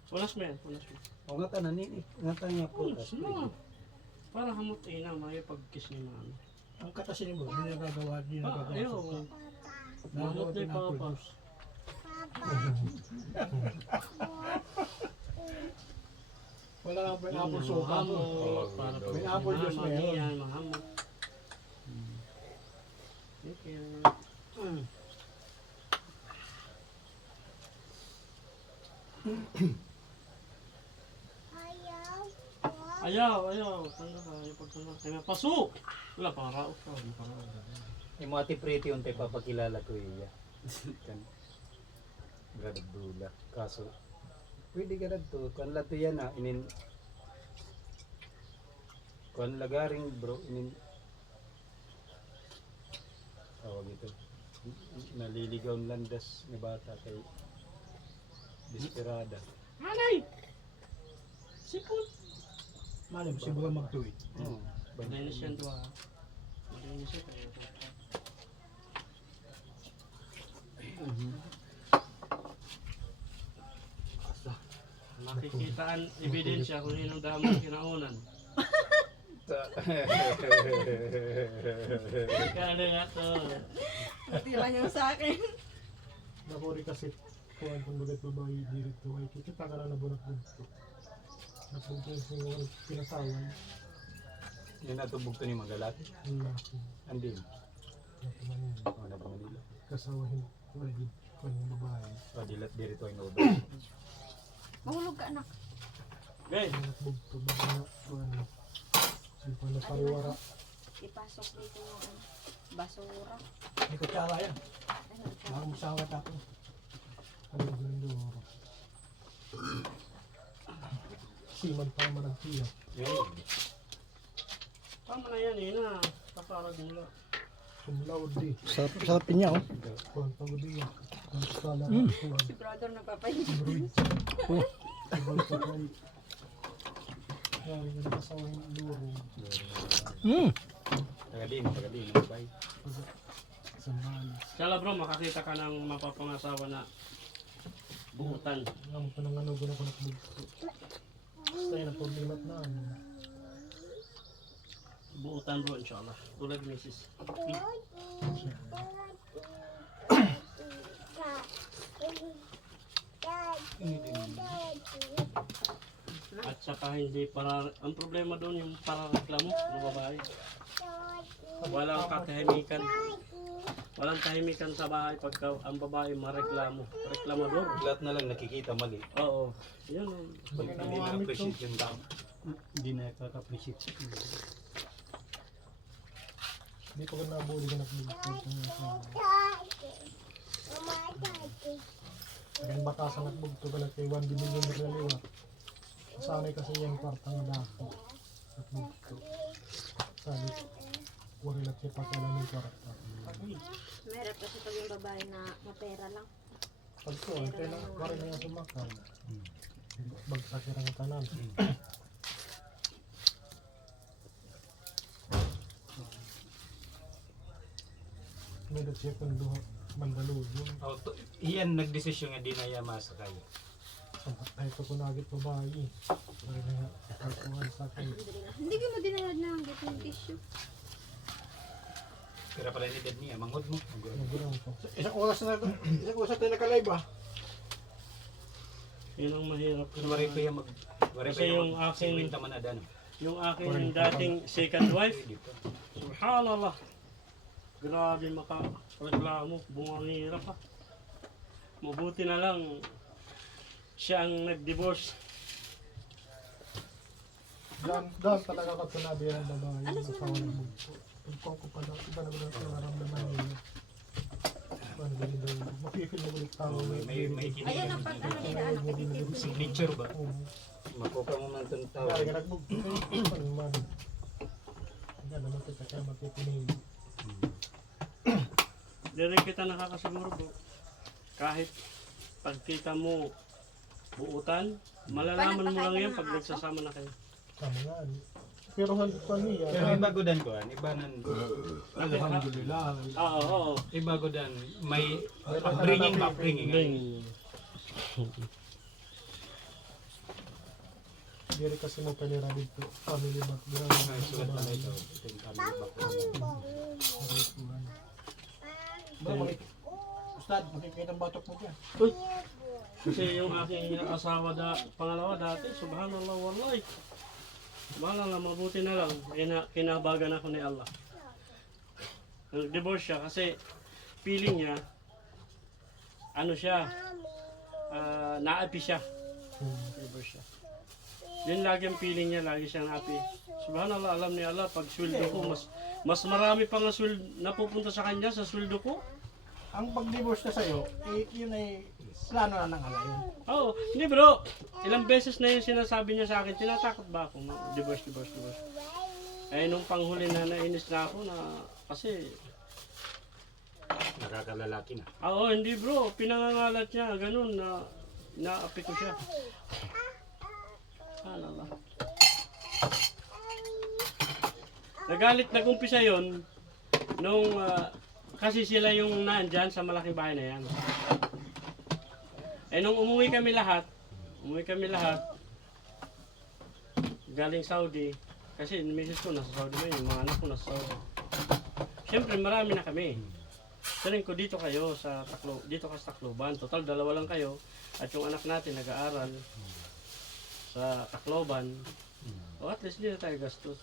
Punas mo yan, punas mo. o nga tanan nini. Nga tanya po. Punas mo. Para hamot ina, may pag-kiss ni mami. Ang katasin mo, hindi nagagawa, hindi Ah, nagagawa. ayaw. Hamot na yung papa. Wala lang pa yung apple sopa mo. Mahamot. Para pag May apple juice na mami yun. yan, mahamot. Okay. Ayaw. Tanda ka, ayaw pagtanda. Kaya pasok! Wala, para ka. Yung mga tipriti yung tayo papakilala ko iya. Kan. Gradula. Kaso, pwede ka na to. Kuan lato yan na. Kuan lagaring bro. Tawag ito. Naliligaw ang landas ni bata kay Desperada. Anay! Sipon! Malam, siguro magtuwid. Oo. Malinis yan to ha. Malinis yan kaya ito. Makikitaan ebidensya kung sinong damo ang kinaunan. Kaya nga to. Tira niyo sa akin. Nakuri kasi kuhan kung bagat babae dito ay kita ka na nabunak dito. Napunta yung pinasawan. Yung natubog to ni mga lalaki. Ang laki. Andin. Nakumanin. Mga na Manila. Kasawahin ko ay kuhan yung babae. Padilat dito ay nobo. Mahulog ka, anak. Guys, Nakbugto ba na kuhan. Sipa na pariwara. Ipasok dito yung ano, basura. Hindi ko tsara yan. Ano, Baka masawat ako. Ano yung duro. Siman pa naman ang tiyak. Yun. tama na yan eh na. Kaparag mula. Sumlaw di. Sarap niya oh. Kuhan pagod iya. Ang skala kuhan. si brother nagpapahinga. Bridge. Ibang sa kay. Kaya nga nakasawa yung luro. Tagadin. Bye. Sambal. Kala bro, makakita ka ng mapapangasawa na buutan. Alam ko nang ano gano'n ko nakbugto. Basta yun ang problema na ano. Buutan bro, inshallah. Tulad misis. At saka hindi para, ang problema doon yung para reklamo ng babae. Walang katahimikan. Walang tahimikan sa bahay pagka ang babae mareklamo. Reklamador. Lahat na lang nakikita mali. Oo. Yan o. Pag hindi na-appreciate yung tao. Hindi na appreciate. Hindi ko na nabuli ko nakbugto. Kaya batasan nakbugto ka lang kay 1 billion na liwa. Sanay kasi yung kwartang dako. Nakbugto. Sabi. Wala lang siya pagkailan ng karakter. Meron kasi pag yung babae na mapera lang. Pag ko, kailan wala na nga sumakal. Bagsak ang tanan. Meron siya kung duha mandalo yun. Iyan nagdesisyon nga di na yama sa kayo. Ay ko kunagit babae. Wala na nga kalkuhan sa akin. Hindi ka mo dinalad na ang yung tissue. Kaya pala ni Dad niya, manghod mo. Nagurang ko. Isang oras na tayo nakalive ah. Yun ang mahirap. Kunwari ko yung mag... Kasi yung aking- taman na dan. Yung aking dating second wife, subhanallah. Grabe makareklamo, bungangirap pa. Mabuti na lang siya ang nag-divorce. Doon talaga ko sinabi ng babae. Yung asawa ng bugso. Pagkong ko pa daw, iba na ba daw yung naramdaman niya. Ano ganun daw, mapipil mo ulit tao. May Ayun ang pag ano nila, ano, petitive. signature ba? Oo. Makuha mo man itong tao. Kaya ka nagbugso. Ano man. Hindi naman kita kaya mapipiliin. Di rin kita nakakasiguro bro. Kahit pagkita mo buutan, malalaman mo lang yan pag nagsasama na kayo. Sama nga. Pero halik pa niya. Pero ibagodan ko, ibanan ko. Alhamdulillah. Oo. Ibagodan, may upbringing. Bring. Hindi rin kasi mo panira dito. Family background. Ay, sulat pala ito. Ustad, makikita ang batok mo dyan. Kasi yung aking asawa pangalawa dati, subhanallah wallahi. Subhanallah, mabuti na lang. Kinabagan ako ni Allah. Nag-divorce siya kasi feeling niya, ano siya, naapi siya. Divorce siya. Yun lagi ang feeling niya, lagi siyang happy. Subhanallah, alam ni Allah, pag sweldo ko, mas marami pa nga napupunta sa kanya sa sweldo ko. Ang pag-divorce na sa'yo, yun ay plano na ng ala yun. Oo, hindi bro. Ilang beses na yung sinasabi niya sa akin, tinatakot ba ako? Divorce. Eh, nung panghuli na nainis na ako na, kasi, Nakakalalaki na. oo, hindi bro, pinangangalat niya, ganun, na naapi ko siya. Ano ba? Nag-umpisa yon nung, kasi sila yung nandyan sa malaking bahay na yan. Eh nung umuwi kami lahat, galing Saudi, kasi yung misis ko nasa Saudi man, yung mga anak ko nasa Saudi. Siyempre marami na kami. Sabihin ko dito kayo sa Tacloban, total dalawa lang kayo, at yung anak natin nag-aaral sa Tacloban, o at least hindi na tayo gastos.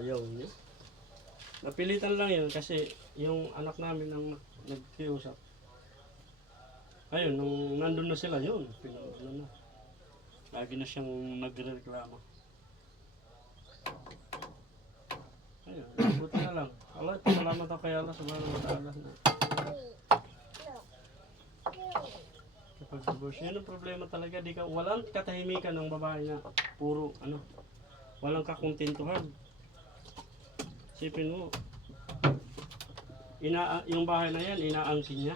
Yun. Napilitan lang yun kasi yung anak namin ang nagkiusap. Ayun, nung nandun na sila, yun, pinag-ano na. Lagi na siyang nagreklamo. Ayun, buti na lang. Allah, salamat ako kay Allah subhanahu wa ta'ala na. Kapag divorce, yun ang problema talaga. Walang katahimikan ng babae na puro, walang kakontentuhan. Sipin mo, yung bahay na yan, inaangkin niya.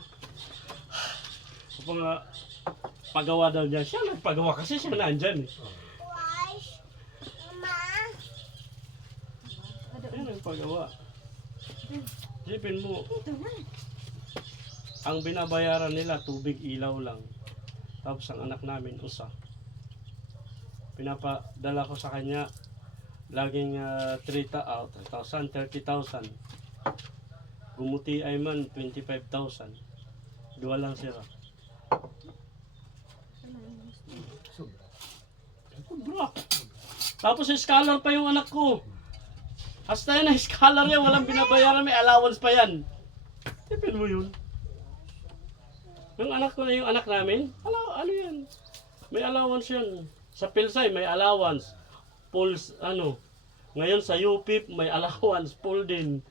Kapag pagawa daw niya, siya nagpagawa kasi siya nandyan eh. Siya nagpagawa. Sipin mo, ang binabayaran nila, tubig, ilaw lang. Tapos ang anak namin, usa. Pinapadala ko sa kanya, laging 3,000, 30,000. Gumuti ay man 25,000. Dua lang sila. Sobra. Tapos scholar pa yung anak ko. Hasta yan na scholar yan, walang binabayaran, may allowance pa yan. Tipin mo yun. Yung anak ko na yung anak namin, ano yan? May allowance yan. Sa Pilsay may allowance. Pulse, ngayon sa UP may allowance, full din.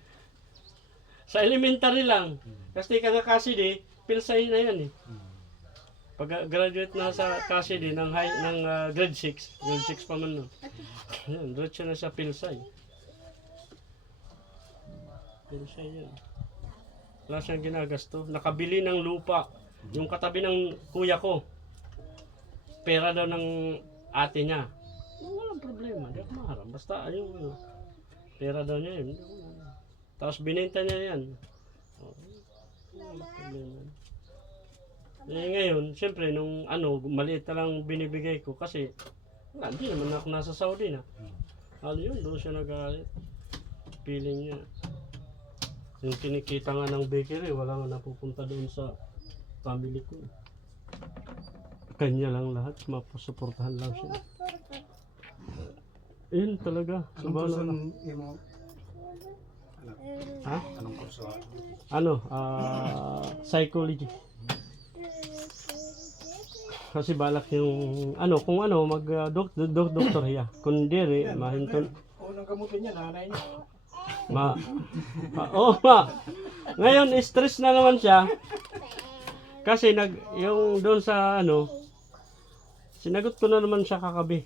Sa elementary lang. Kasi kasi Pilsay na yan eh. Pag graduate na sa Cassidy ng grade 6 pa man no. Yan, diretso na sa Pilsay. Pero siya yan. Wala siyang ginagasto. Nakabili ng lupa. Yung katabi ng kuya ko. Pera daw ng ate niya. Walang problema. Di ako maharap. Basta yung pera daw niya yun. Tapos binenta niya yan. Walang problema. Eh ngayon, siyempre nung maliit na lang binibigay ko kasi hindi naman ako nasa Saudi na. Yun, doon siya nagalit. Feeling niya. Yung kinikita nga ng bakery, wala nga napupunta doon sa family ko. Kanya lang lahat, mapasuportahan lang siya. Yun talaga. Anong kurso Subhanallah. mo? Ha? Anong kurso? Psychology. Kasi balak yung kung mag doktor hiya. Kung diri mahinton Unang gamutin niya, nanay niya. ma. Ngayon stress na naman siya. Kasi yung doon sa sinagot ko na naman siya kagabi.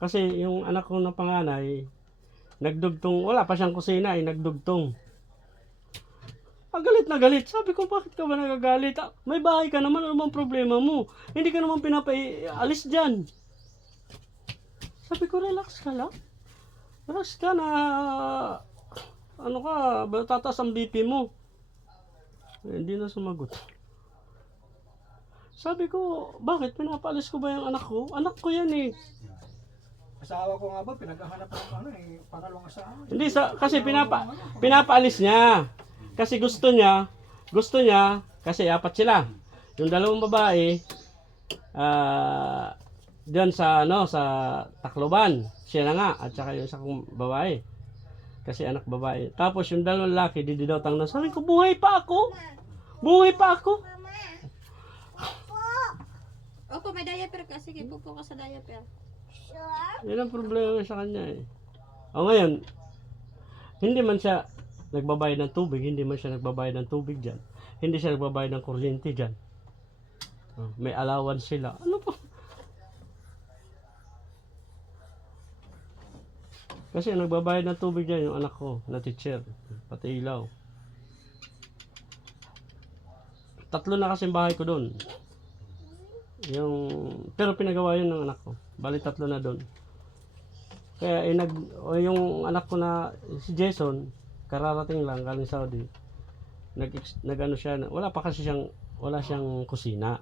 Kasi yung anak ko na panganay nagdugtong, wala pa siyang kusina nagdugtong. Galit na galit. Sabi ko, bakit ka ba nagagalit? May bahay ka naman, ano bang problema mo? Hindi ka naman pinapaalis dyan. Sabi ko, relax ka lang. Relax ka na, tataas ang BP mo. Hindi na sumagot. Sabi ko, bakit? Pinapaalis ko ba yung anak ko? Anak ko yan eh. Asawa ko nga ba, pinaghahanap ng pangalawang asawa. Hindi, kasi pinapaalis niya. Kasi gusto niya, kasi apat sila. Yung dalawang babae, diyan sa Tacloban, siya na nga, at saka yung isa kong babae. Kasi anak babae. Tapos yung dalawang lalaki, dididotang na. Sabi ko, buhay pa ako! Opo, may diaper ka. Sige, pupo ka sa diaper. Yan ang problema sa kanya eh. Ngayon, hindi man siya nagbabayad ng tubig, hindi man siya nagbabayad ng tubig dyan. Hindi siya nagbabayad ng kuryente dyan. May allowance sila. Ano po? Kasi nagbabayad ng tubig dyan yung anak ko na teacher, pati ilaw. 3 na kasing bahay ko doon. Pero pinagawa yun ng anak ko. Bali 3 na doon. Kaya yung anak ko na si Jason, kararating lang galing Saudi. Nag-ano siya, wala siyang kusina.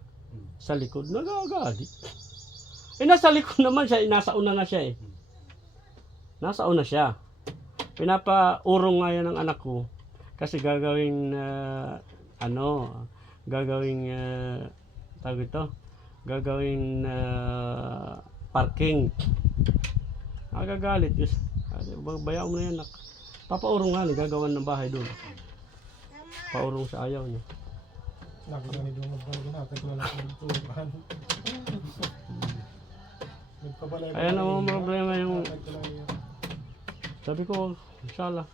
Sa likod, nagagalit. Nasa likod naman siya, nasa una na siya eh. Nasa una siya. Pinapaurong nga yan ng anak ko. Kasi gagawing parking. Nagagalit. Bayaan mo na yan, nak. Papaurong nga, gagawan ng bahay doon. Paurong sa ayaw niya. Nagkagani doon magpapagin natin ko na lang nagturuan. Kaya naman problema yung... Sabi ko, inshallah.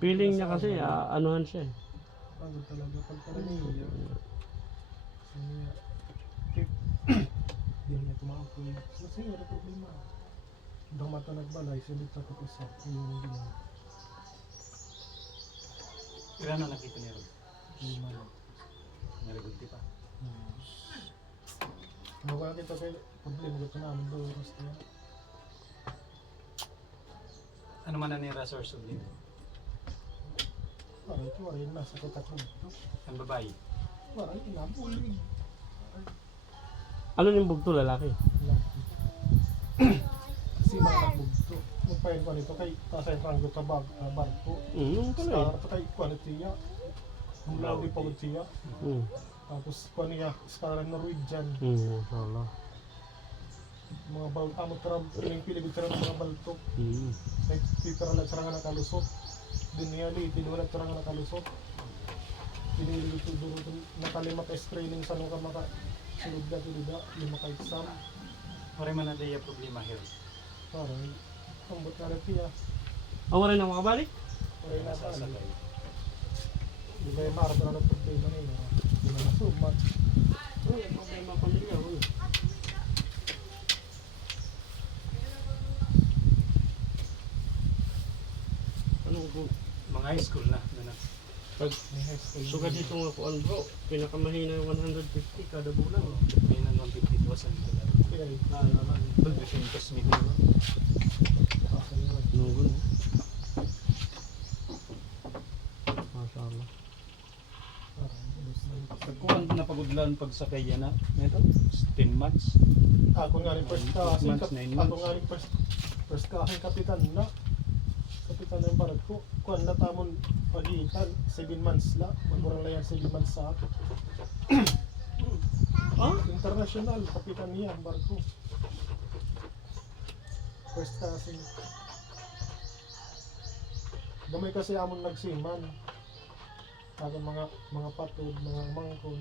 Feeling niya kasi, anuhan siya eh. Pagod talaga pagkaraniya. Hindi niya tumakoy. Kasi wala problema. Dang mata nagbalay, sulit sa kapisa. Yung ginawa. Kaya na nakita niya rin. Lima lang. Naragunti pa. Nawala kita kay problema ko namin doon. Ano man na ni source of living? Parang ito rin nasa katatong. Ang babae. Parang inabulig. Ano yung bugto lalaki? Kasi mga nagbugto. Magpahin ko nito kay Tasay Franco Tabag, Barco. Pala Scar, kay Kuanit siya. Ang lagi pagod siya. Tapos kuan niya, Scar Norwegian. Wala. Mga bal, amot karab, yung pilibig karab mga balto. Like, pipera lang sarang nakalusot. Diniyali, tinulat sarang nakalusot. Pinili ko doon, nakalima ka screening sa nung ka maka sunod ka, 5 ka exam. Pare man na diya problema here. Parang, ambot na rin siya. Wala na makabalik? Parang nasa Sasakay. Di ba yung marap na nagproblema nila? Di ba nasumat? Yung problema pamilya. Suga dito nga po, bro. Pinakamahina 150 kada bulan. May nang 150,000 dito lang. Kaya, Balbisientos mil. Nunggun. Masyaallah. Nagkuhan na pagudlan pag sa kaya na. Ito, 10 months. ako nga rin first kasi, Months, 9 ako months. nga rin first kasi kapitan na. Kapitan ng barko. Kuan na tamon pagitan, 7 months la. Magmurang na yan 7 months sa ako. International, kapitan niya ang barko. First kasi. Gamay kasi amon nagsiman. Ako mga patod, mga mangkon.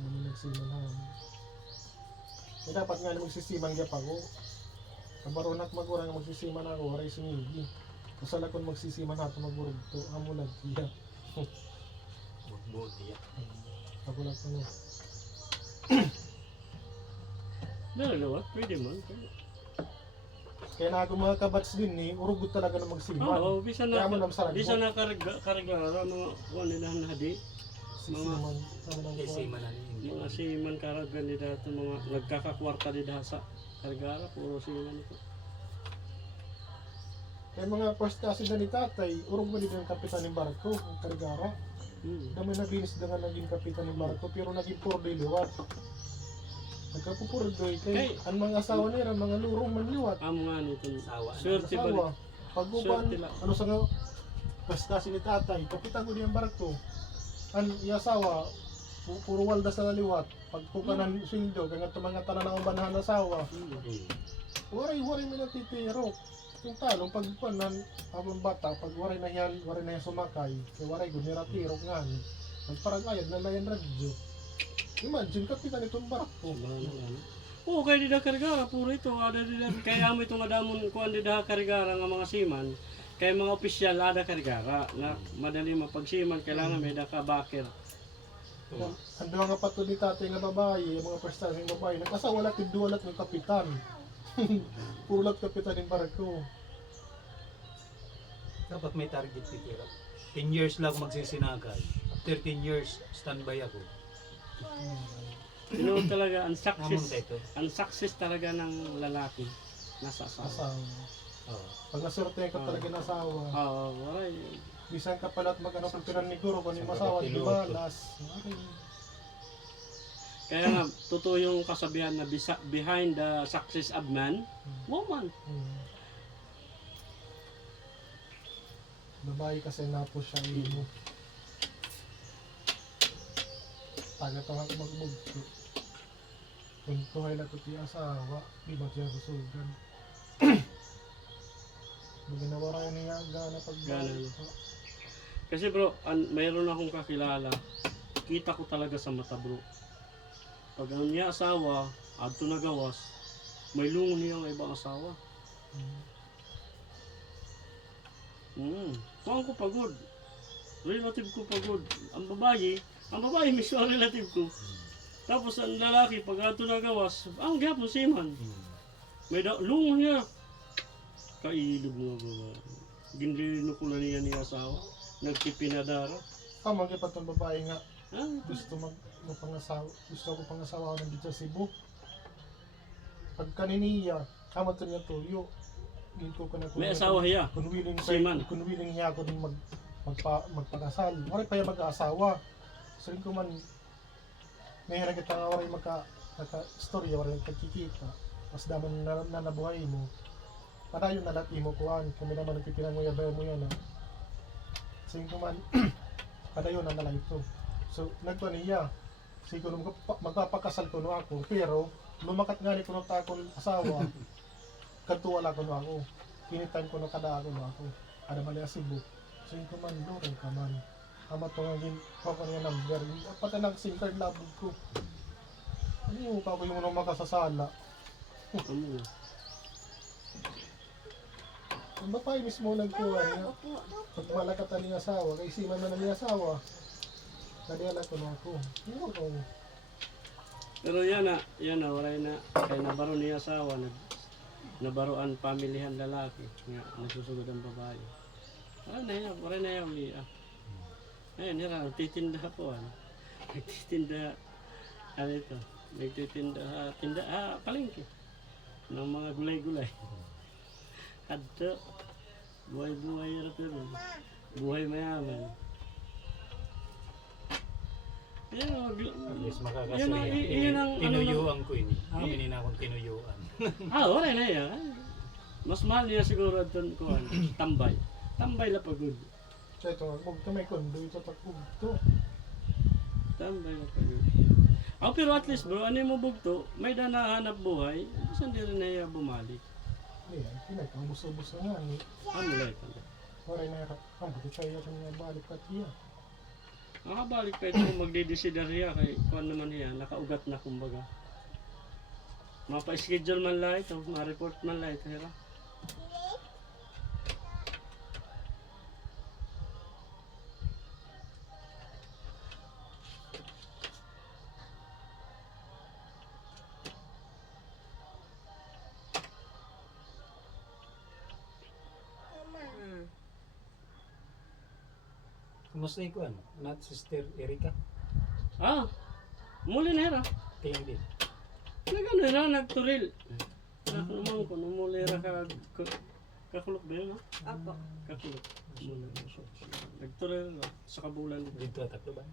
Ano nagsiman namin. Eh, dapat nga na magsisiman gap ako. Kabaronak magurang magsisiman ako, waray sumigi. Kasala kung magsisiman nato magurog to, amo nagkiya. Buti yan. Ako lang ano. Dalawa, pwede man. Kaya na ako mga kabats din ni, urugot talaga na magsiman. Oo, bisa na, Kaya mo nang sarag bisa mo. na karagara, mga kuwan nila na hadi. Sisiman. Ano nang Kasi buwan. manalin. Mga siman karagan ni dato, mga nagkakakwarta ni dasa. Karagara, puro siman ito. Kaya mga first kasi na ni tatay, urog mo din ang kapitan ng barko, ang kargara. Dami na binis na nga naging kapitan ng barko, pero naging purdoy liwat. Nagkapupurdoy, kay ang mga asawa nila, mga lurong manliwat. Amo nga nito. Sawa. Swerte ba? Asawa. Pag-uban, Swerte lang. ano sa nga, first kasi ni tatay, kapitan ko din ang barko. Ang iasawa, puro waldas na naliwat. Pagpuka ng sweldo, kaya nga mga tanan ang banahan na asawa. Waray mo natitiro. Yung talong pagpanan abang bata, pag waray na yan sumakay, kaya waray gunira tiro nga ni. Nagparagayad na layan radyo. Imagine kapitan itong barko. Oo, kaya di da karigara, puro ito. Ada di da, kaya mo itong adamon kuan di da karigara nga mga siman. Kaya mga opisyal ada karigara na madali mapagsiman, kailangan may da ka bakir. Ang mga patod ni tatay nga babae, mga prestasyon ng babae, nag-asawa lahat yung duwalat ng kapitan. Puro lahat kapitan ng barko. Dapat may target dito. 10 years lang ako magsisinagay. 13 years, standby ako. Sino talaga ang Namon success, ito. ang success talaga ng lalaki nasa asawa. Asawa. Oo. Pag nasorte ka talaga ng asawa, Oo, waray. bisan ka pala at mag-ano pag tinan ni Guro, kung yung asawa, di balas. Kaya nga, totoo yung kasabihan na behind the success of man, woman. Babae kasi na po siya imo. Taga tawag magbugto. Kung tuhay na tuti asawa, di ba siya susugan? Maginawara niya gana pag Gana. Kasi bro, mayroon akong kakilala, kita ko talaga sa mata bro. Pag ang niya asawa, adto na gawas, may lungon niya ang ibang asawa. Kuhaan ko pagod. Relative ko pagod. Ang babae mismo ang relative ko. Tapos ang lalaki, pag adto na gawas, ang gyapon siman. May lungon niya. Kailog mo ba? Ginrino ko na niya niya asawa. Nagtipinadara. Tama kaya pa itong babae nga, Ah, gusto mapangasawa, gusto ko pangasawa ko nandito sa Cebu. Pag kaniniya, kama ito niya tuyo. Ginto ko na may asawa hiya. Kung willing Siman. niya ako din magpakasal. Wala pa yung mag-aasawa. So rin ko man, mayroon kita nga wala yung magka-storya, wala yung pagkikita. Mas daman na nabuhay mo. Padayon na lati mo kuhan. Kami naman nagpipirang mo yabayo mo yan. So rin ko man, padayon na nala ito. So nagpa niya. Siguro magpapakasal ko no ako. Pero lumakat nga ni ko no takon asawa. Katuwala ko no ako. Kinitan ko no kada ako no ako. Ada mali Cebu. So rin ko man, doon ka man. Ama to nga gin ko niya number. Pati nag-SIM card labog ko. Ano yung pa ko yung mga makasasala. Ano? Ang babae mismo nagkuha niya. Pag malakatan niya asawa, kay siman na niya asawa. Nadiala ko na ako. Ano ko? Pero yan na, wala na. Kaya nabaro niya asawa, nabaroan pamilihan lalaki. Nga, nagsusugod ang babae. Wala na yan uli. Ayun, nila, nagtitinda po. Nagtitinda, ano ito, nagtitinda, palengke. Ng mga gulay-gulay. Adto, buhay-buhay na pero, buhay mayaman. Yan, At least Yan ang- yan ang ano tinuyuan ko ini. Amin na akong tinuyuan. wala na yan. Mas mahal niya siguro doon ko, tambay. Tambay na pagod. Siya ito, huwag ito may kondo, ito takbog ito. Tambay na pagod. Pero at least bro, ano mo bugto, may danahanap buhay, saan di rin na bumalik. Yan, pinagkabus-ubus na nga. Mulay ka. Waray na hirap. Ang bakit tayo ka nga balik at iya. Makabalik pa ito magdidesiderya kay kuan naman niya, nakaugat na kumbaga. Mapa-schedule man lang ito, ma-report man lang ito. Hira. Mm. Kumusta yung kuan? Not Sister Erika? Muli na hira. Kayong din. Nagano na, nagturil. Naman ko, namuli ra kakulok ba yun, no? Apo. Kakulok. Nagturil ra, sa kabulan. Dito tatlo ba?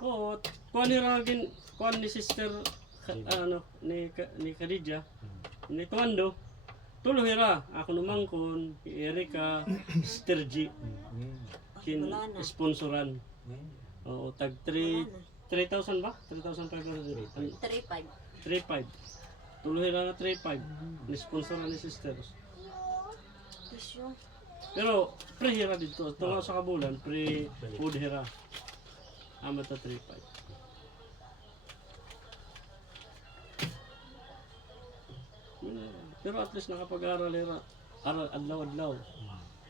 Oo, kuan ni sister, ni Khadija, ni Tuando. Tuluhira, ako naman kon, Erika, Sister G, kin Wala na. sponsoran. Oo, tag 3,000 ba? 3,500. 3-5. 3,500. Tuluhira na 3,500. Ni-sponsoran ni sisters. Tissue. Pero, pre hira dito. Tunga sa kabulan, pre food hira. Ama ta 3,500. Pero at least nakapag-aral hira. Adlaw-adlaw.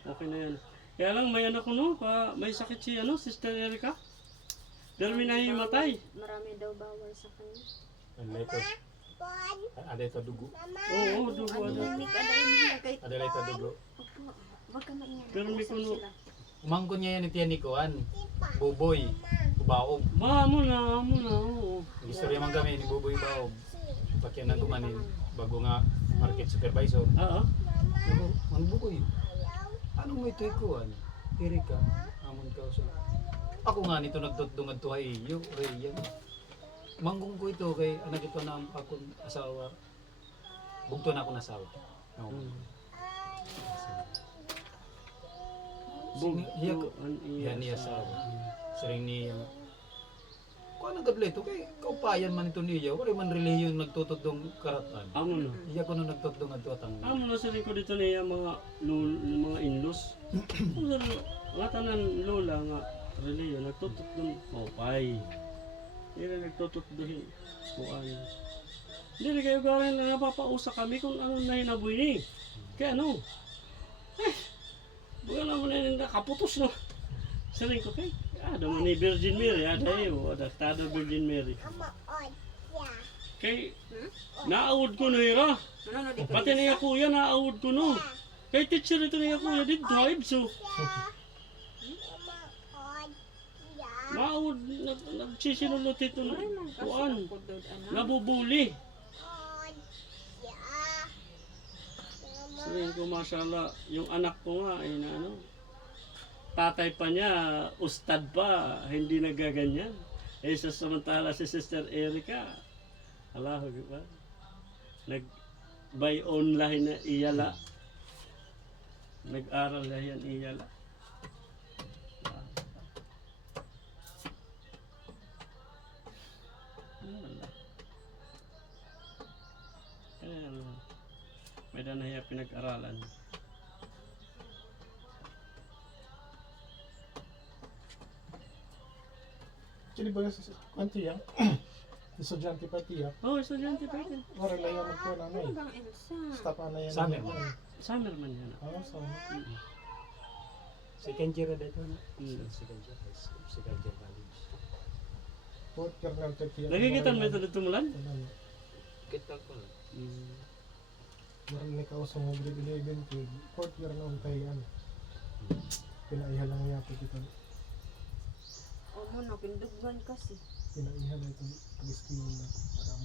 Okay na yan. Kaya lang may anak ko no, may sakit si Sister Erika. Pero may nahimatay. Marami daw bawal sa kanya. Ano ito? Ada ito dugo. Oo, dugo ano. Anemic, adain nila kay... Ada ito dugo. Opo, wag ka maingay. Pero may Usap kuno. sila. Umangkon niya yan itiyan ni Kuan. Buboy. Baog. Mo na, oo. Istorya man kami ni Buboy Baog. Pakyan na gumanin. Bago nga market supervisor. Oo. Pero, ang Buboy. Ano mo ito Kuan? Erika. Amon ka sa... Ako nga nito nagtutungad to ay iyo. Rayan. Manggong ko ito kay anak ito na akong asawa. Bugto na akong asawa. No. Hiya ko. Yan niya sa sering niya. Kung anong gadla ito kay kaupayan man ito niya. Wala man relihiyon nagtutudong karatan. Amo na. Iya ko nung nagtutudong at atang. Amo na sila ko dito niya mga in-laws. Mga tanan lola nga reliyo nagtutot ng kopay. Hindi na nagtutot doon kuan. Hindi na kayo gawin na napapausa kami kung ano na hinaboy ni. Kaya ano? Bukan naman na yung nakaputos no. Saling ko kay, naman ni Virgin Mary, ada Virgin Mary. Kay, naawod ko na hira. Ano di Pati niya kuya, naawod ko no. Kay teacher ito niya kuya, did drive so. Naawod, nagsisinulot ito na. Kuan, nabubuli. Sabihin ko, mashallah, yung anak ko nga, ay na ano, tatay pa niya, ustad pa, hindi nagaganyan. Eh, sa samantala si Sister Erika, ala, ba? Nag-buy online na iyala. Nag-aral na yan iyala. May danahiya pinag-aralan. Actually ba sa kantiya? Estudyante pa tiya. Estudyante pa rin. Waray lang yan ko na Ano may. bang Elsa? Stop na yan. Summer. Summer man yan. Summer. Second year na dito na. Mm. Second year. Second year college. Fourth year ng tiya. Nakikita mo ito dito mulan? Kita ko. Maral na kao sa mga grade 11 to fourth year na untay ano. Pinaiha lang niya ako dito. Ano, pindugan kasi. Pinaihan na itong pag-screen na.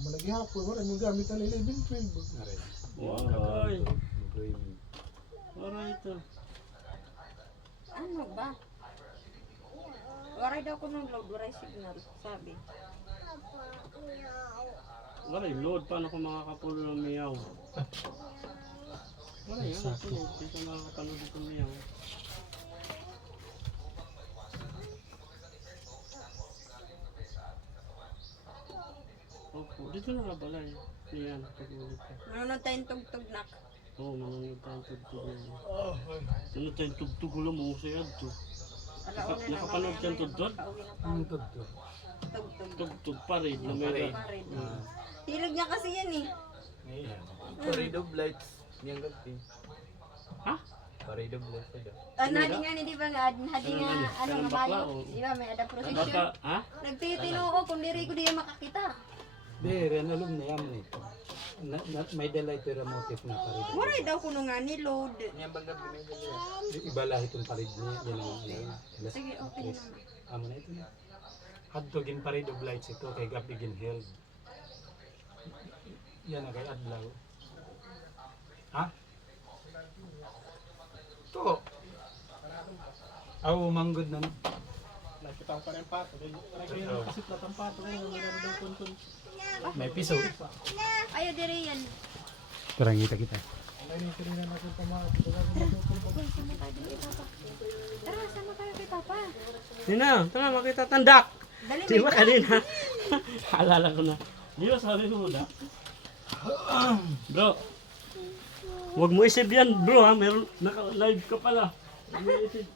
Malaghihapon, wala yung gamit na 11-12. Aray. Waray. Green. Waray ito. Ano ba? Waray daw ko ng load, waray signal, sabi. Waray, load. Paano ko makakapulo ng miyaw? Waray, ano ito? Hindi ko makakapanood itong miyaw. Opo, dito na nga balay. Yan, pag-ulit ka. Nanonood tayong tugtog na. Oo, manonood tayong tugtog na yan. Manonood tayong tugtog ko lang, mahusay yan to. Alauna na. Nakapanood kang tugtog? Pauwi na Ang tayo. tugtog. Tugtog. Tugtog parade na may Pared. Hilig niya kasi yan eh. Parade of lights. Niyang gabi. Ha? Parade of lights na daw. Hadi nga ni, di ba nga, hadi nga, ano nga bakla, bayo. oh. Di ba, may ada Baka, procession. ha? Nagtitinoo, kung diri ko di makakita. Di, rin alam na yan eh. May dalay pero motif na parid. Waray daw kuno nga ni load. Niyang bang gabi may gabi. Iba lahat itong parid niya. Yan ang ano. Sige, okay na. Amo na ito na. Hadto gin parade of lights ito kay gabi gin held. Yan na kay adlaw. Ha? To. Aw manggod na. Nakita ko pa rin pato. Kaya kasi platang pato ngayon. Meron daw tuntun. May piso. Ayo diri yan. Tarang kita. Nainig-tingnan natin pamato. Uy, sama tayo dili papa. Tara, sama tayo kay papa. Nina, tara makita tandak. Dali Di ba kanina? Alala ko na. Di ba sabi ko na? Bro, wag mo isip yan bro ha. Meron, naka-live ka pala. Wag mo isip.